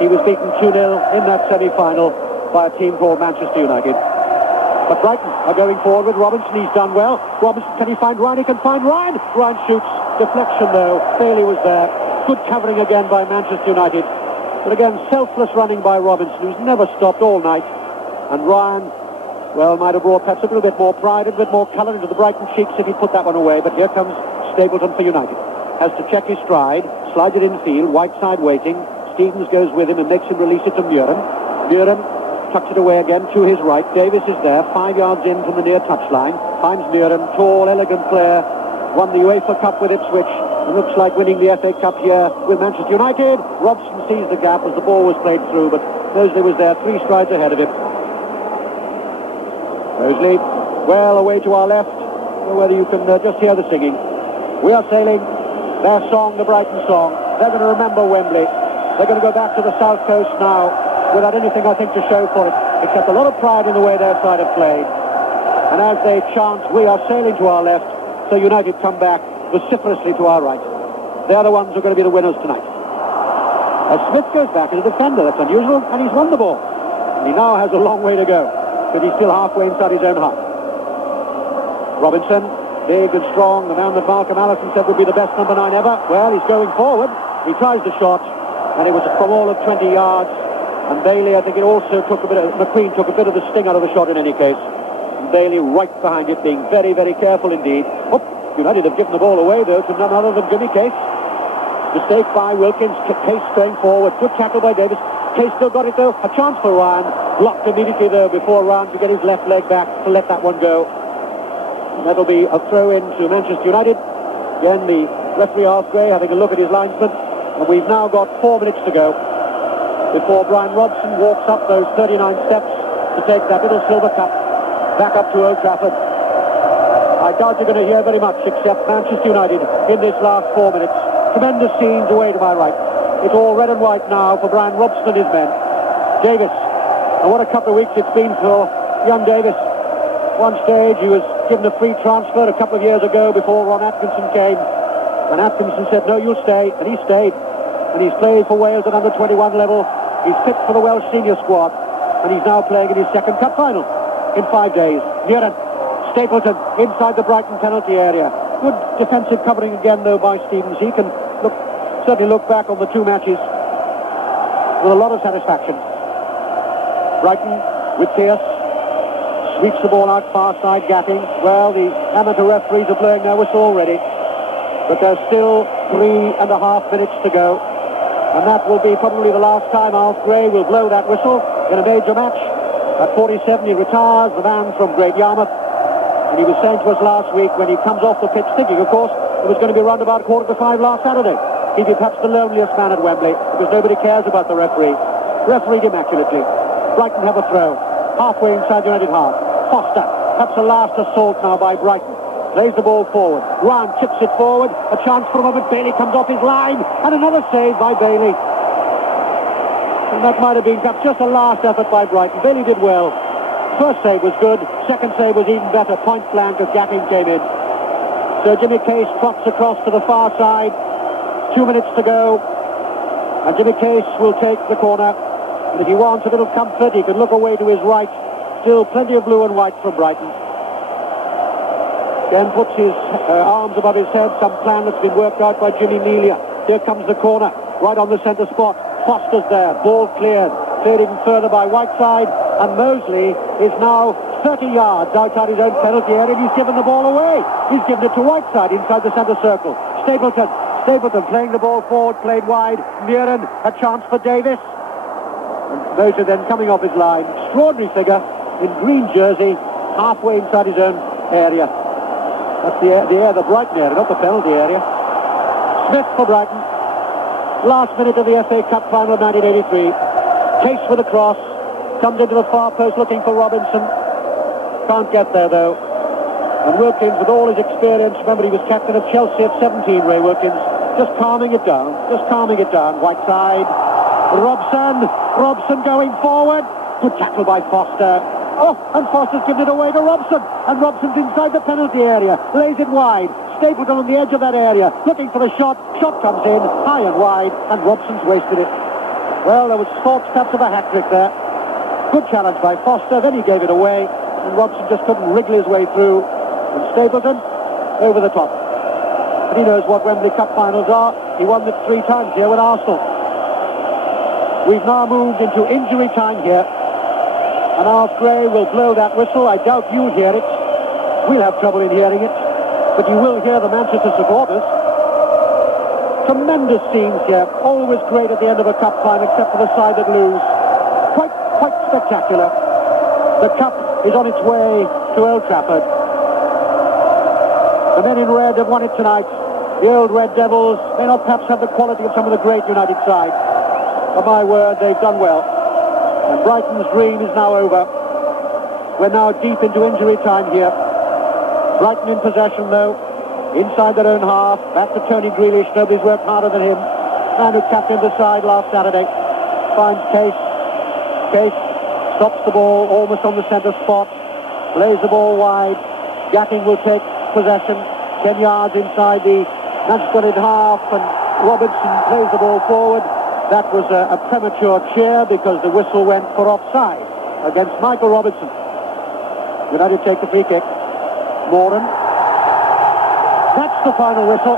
He was beaten 2-0 in that semi-final by a team called Manchester United. But Brighton are going forward with Robinson. He's done well. Robinson, can he find Ryan? He can find Ryan. Ryan shoots. Deflection, though. Bailey was there. Good covering again by Manchester United. But again, selfless running by Robinson, who's never stopped all night. And Ryan, well, might have brought perhaps a little bit more pride, a bit more colour into the Brighton cheeks if he put that one away. But here comes Stapleton for United. Has to check his stride, slides it infield, Whiteside waiting. Stevens goes with him and makes him release it to Muren. Muren tucks it away again to his right. Davis is there, 5 yards in from the near touchline. Finds Muren, tall, elegant player. Won the UEFA Cup with Ipswich. And looks like winning the FA Cup here with Manchester United. Robson sees the gap as the ball was played through, but Mosley was there 3 strides ahead of him. Mosley, well away to our left. I don't know whether you can just hear the singing. We are sailing. Their song, the Brighton song. They're going to remember Wembley. They're going to go back to the South Coast now without anything, I think, to show for it, except a lot of pride in the way their side have played. And as they chant, we are sailing to our left, so United come back vociferously to our right. They're the ones who are going to be the winners tonight. As Smith goes back as a defender, that's unusual, and he's won the ball. And he now has a long way to go, but he's still halfway inside his own half. Robinson, big and strong, the man that Malcolm Allison said would be the best number 9 ever. Well, he's going forward. He tries the shot, and it was from all of 20 yards. And Bailey, I think it also took a bit of, McQueen took a bit of the sting out of the shot in any case. And Bailey right behind it, being very, very careful indeed. Oh, United have given the ball away, though, to none other than Jimmy Case. Mistake by Wilkins. Case going forward. Good tackle by Davis. Case still got it, though. A chance for Ryan. Blocked immediately, though, before Ryan could get his left leg back to let that one go. And that'll be a throw in to Manchester United. Again, the referee Arthgray having a look at his linesman. And we've now got 4 minutes to go before Brian Robson walks up those 39 steps to take that little silver cup back up to Old Trafford. I doubt you're going to hear very much except Manchester United in this last 4 minutes. Tremendous scenes away to my right. It's all red and white now for Brian Robson and his men. Davis. And what a couple of weeks it's been for young Davis. One stage he was given a free transfer a couple of years ago before Ron Atkinson came. And Atkinson said, no, you'll stay. And he stayed. And he's played for Wales at under 21 level. He's fit for the Welsh senior squad. And he's now playing in his second cup final in 5 days. Muren. Stapleton inside the Brighton penalty area. Good defensive covering again, though, by Stevens. He can certainly look back on the 2 matches with a lot of satisfaction. Brighton with Pearce. Sweeps the ball out far side, Gatting. Well, the amateur referees are blowing their whistle already. But there's still 3.5 minutes to go. And that will be probably the last time Alf Gray will blow that whistle in a major match. At 47, he retires, the man from Great Yarmouth. And he was saying to us last week when he comes off the pitch, thinking, of course, it was going to be round about 4:45 last Saturday. He'd be perhaps the loneliest man at Wembley because nobody cares about the referee. Refereed immaculately. Brighton have a throw. Halfway inside the United half. Foster. Perhaps a last assault now by Brighton. Plays the ball forward. Ryan chips it forward. A chance for a moment. Bailey comes off his line. And another save by Bailey. And that might have been perhaps just a last effort by Brighton. Bailey did well. First save was good. Second save was even better. Point blank as Gatting came in. So Jimmy Case trots across to the far side. 2 minutes to go. And Jimmy Case will take the corner. And if he wants a little comfort, he can look away to his right. Still plenty of blue and white from Brighton. Then puts his arms above his head, some plan that's been worked out by Jimmy Melia. Here comes the corner, right on the centre spot. Foster's there, ball cleared even further by Whiteside, and Mosley is now 30 yards outside his own penalty area, and he's given the ball away. He's given it to Whiteside inside the centre circle. Stapleton playing the ball forward, played wide. Muren, a chance for Davis. And Mosley then coming off his line. Extraordinary figure in green jersey, halfway inside his own area. That's the Brighton area, not the penalty area. Smith for Brighton. Last minute of the FA Cup final of 1983. Case with a cross. Comes into the far post looking for Robinson. Can't get there though. And Wilkins, with all his experience, remember he was captain of Chelsea at 17, Ray Wilkins, just calming it down. Whiteside. Robson going forward. Good tackle by Foster. Oh, and Foster's given it away to Robson. And Robson's inside the penalty area. Lays it wide. Stapleton on the edge of that area. Looking for the shot. Shot comes in. High and wide. And Robson's wasted it. Well, there was 4 steps of a hat-trick there. Good challenge by Foster. Then he gave it away. And Robson just couldn't wriggle his way through. And Stapleton over the top. And he knows what Wembley Cup finals are. He won it 3 times here with Arsenal. We've now moved into injury time here. And Alf Gray will blow that whistle. I doubt you'll hear it. We'll have trouble in hearing it. But you will hear the Manchester supporters. Tremendous scenes here. Always great at the end of a cup final, except for the side that lose. Quite spectacular. The cup is on its way to Old Trafford. The men in red have won it tonight. The old Red Devils may not perhaps have the quality of some of the great United sides. But my word, they've done well. And Brighton's dream is now over. We're now deep into injury time here. Brighton in possession, though. Inside their own half. Back to Tony Grealish. Nobody's worked harder than him. Man who captained the side last Saturday. Finds Case. Case stops the ball almost on the centre spot. Plays the ball wide. Gatting will take possession. 10 yards inside the Manchester United half. And Robertson plays the ball forward. That was a premature cheer because the whistle went for offside against Michael Robertson. United take the free kick. Moran. That's the final whistle.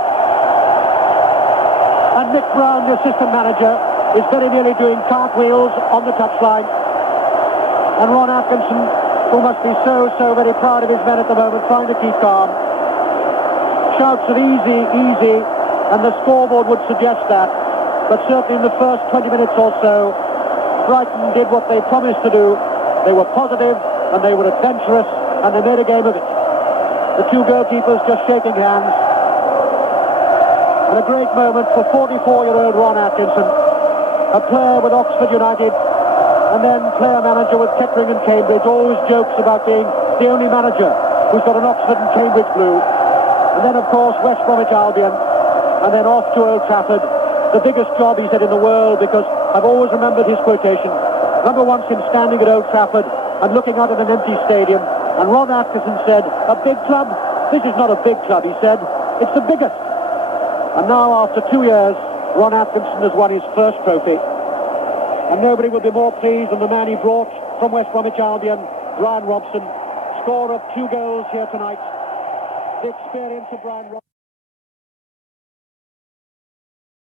And Nick Brown, the assistant manager, is very nearly doing cartwheels on the touchline. And Ron Atkinson, who must be so very proud of his men at the moment, trying to keep calm, shouts at easy, and the scoreboard would suggest that. But certainly in the first 20 minutes or so, Brighton did what they promised to do. They were positive, and they were adventurous, and they made a game of it. The 2 goalkeepers just shaking hands. And a great moment for 44-year-old Ron Atkinson, a player with Oxford United, and then player-manager with Kettering and Cambridge, always jokes about being the only manager who's got an Oxford and Cambridge blue. And then, of course, West Bromwich Albion, and then off to Old Trafford. The biggest job, he said, in the world, because I've always remembered his quotation. Remember once him standing at Old Trafford and looking out at an empty stadium, and Ron Atkinson said, "A big club? This is not a big club," he said. "It's the biggest." And now, after 2 years, Ron Atkinson has won his first trophy. And nobody will be more pleased than the man he brought from West Bromwich Albion, Brian Robson, scorer of 2 goals here tonight. The experience of Brian Robson.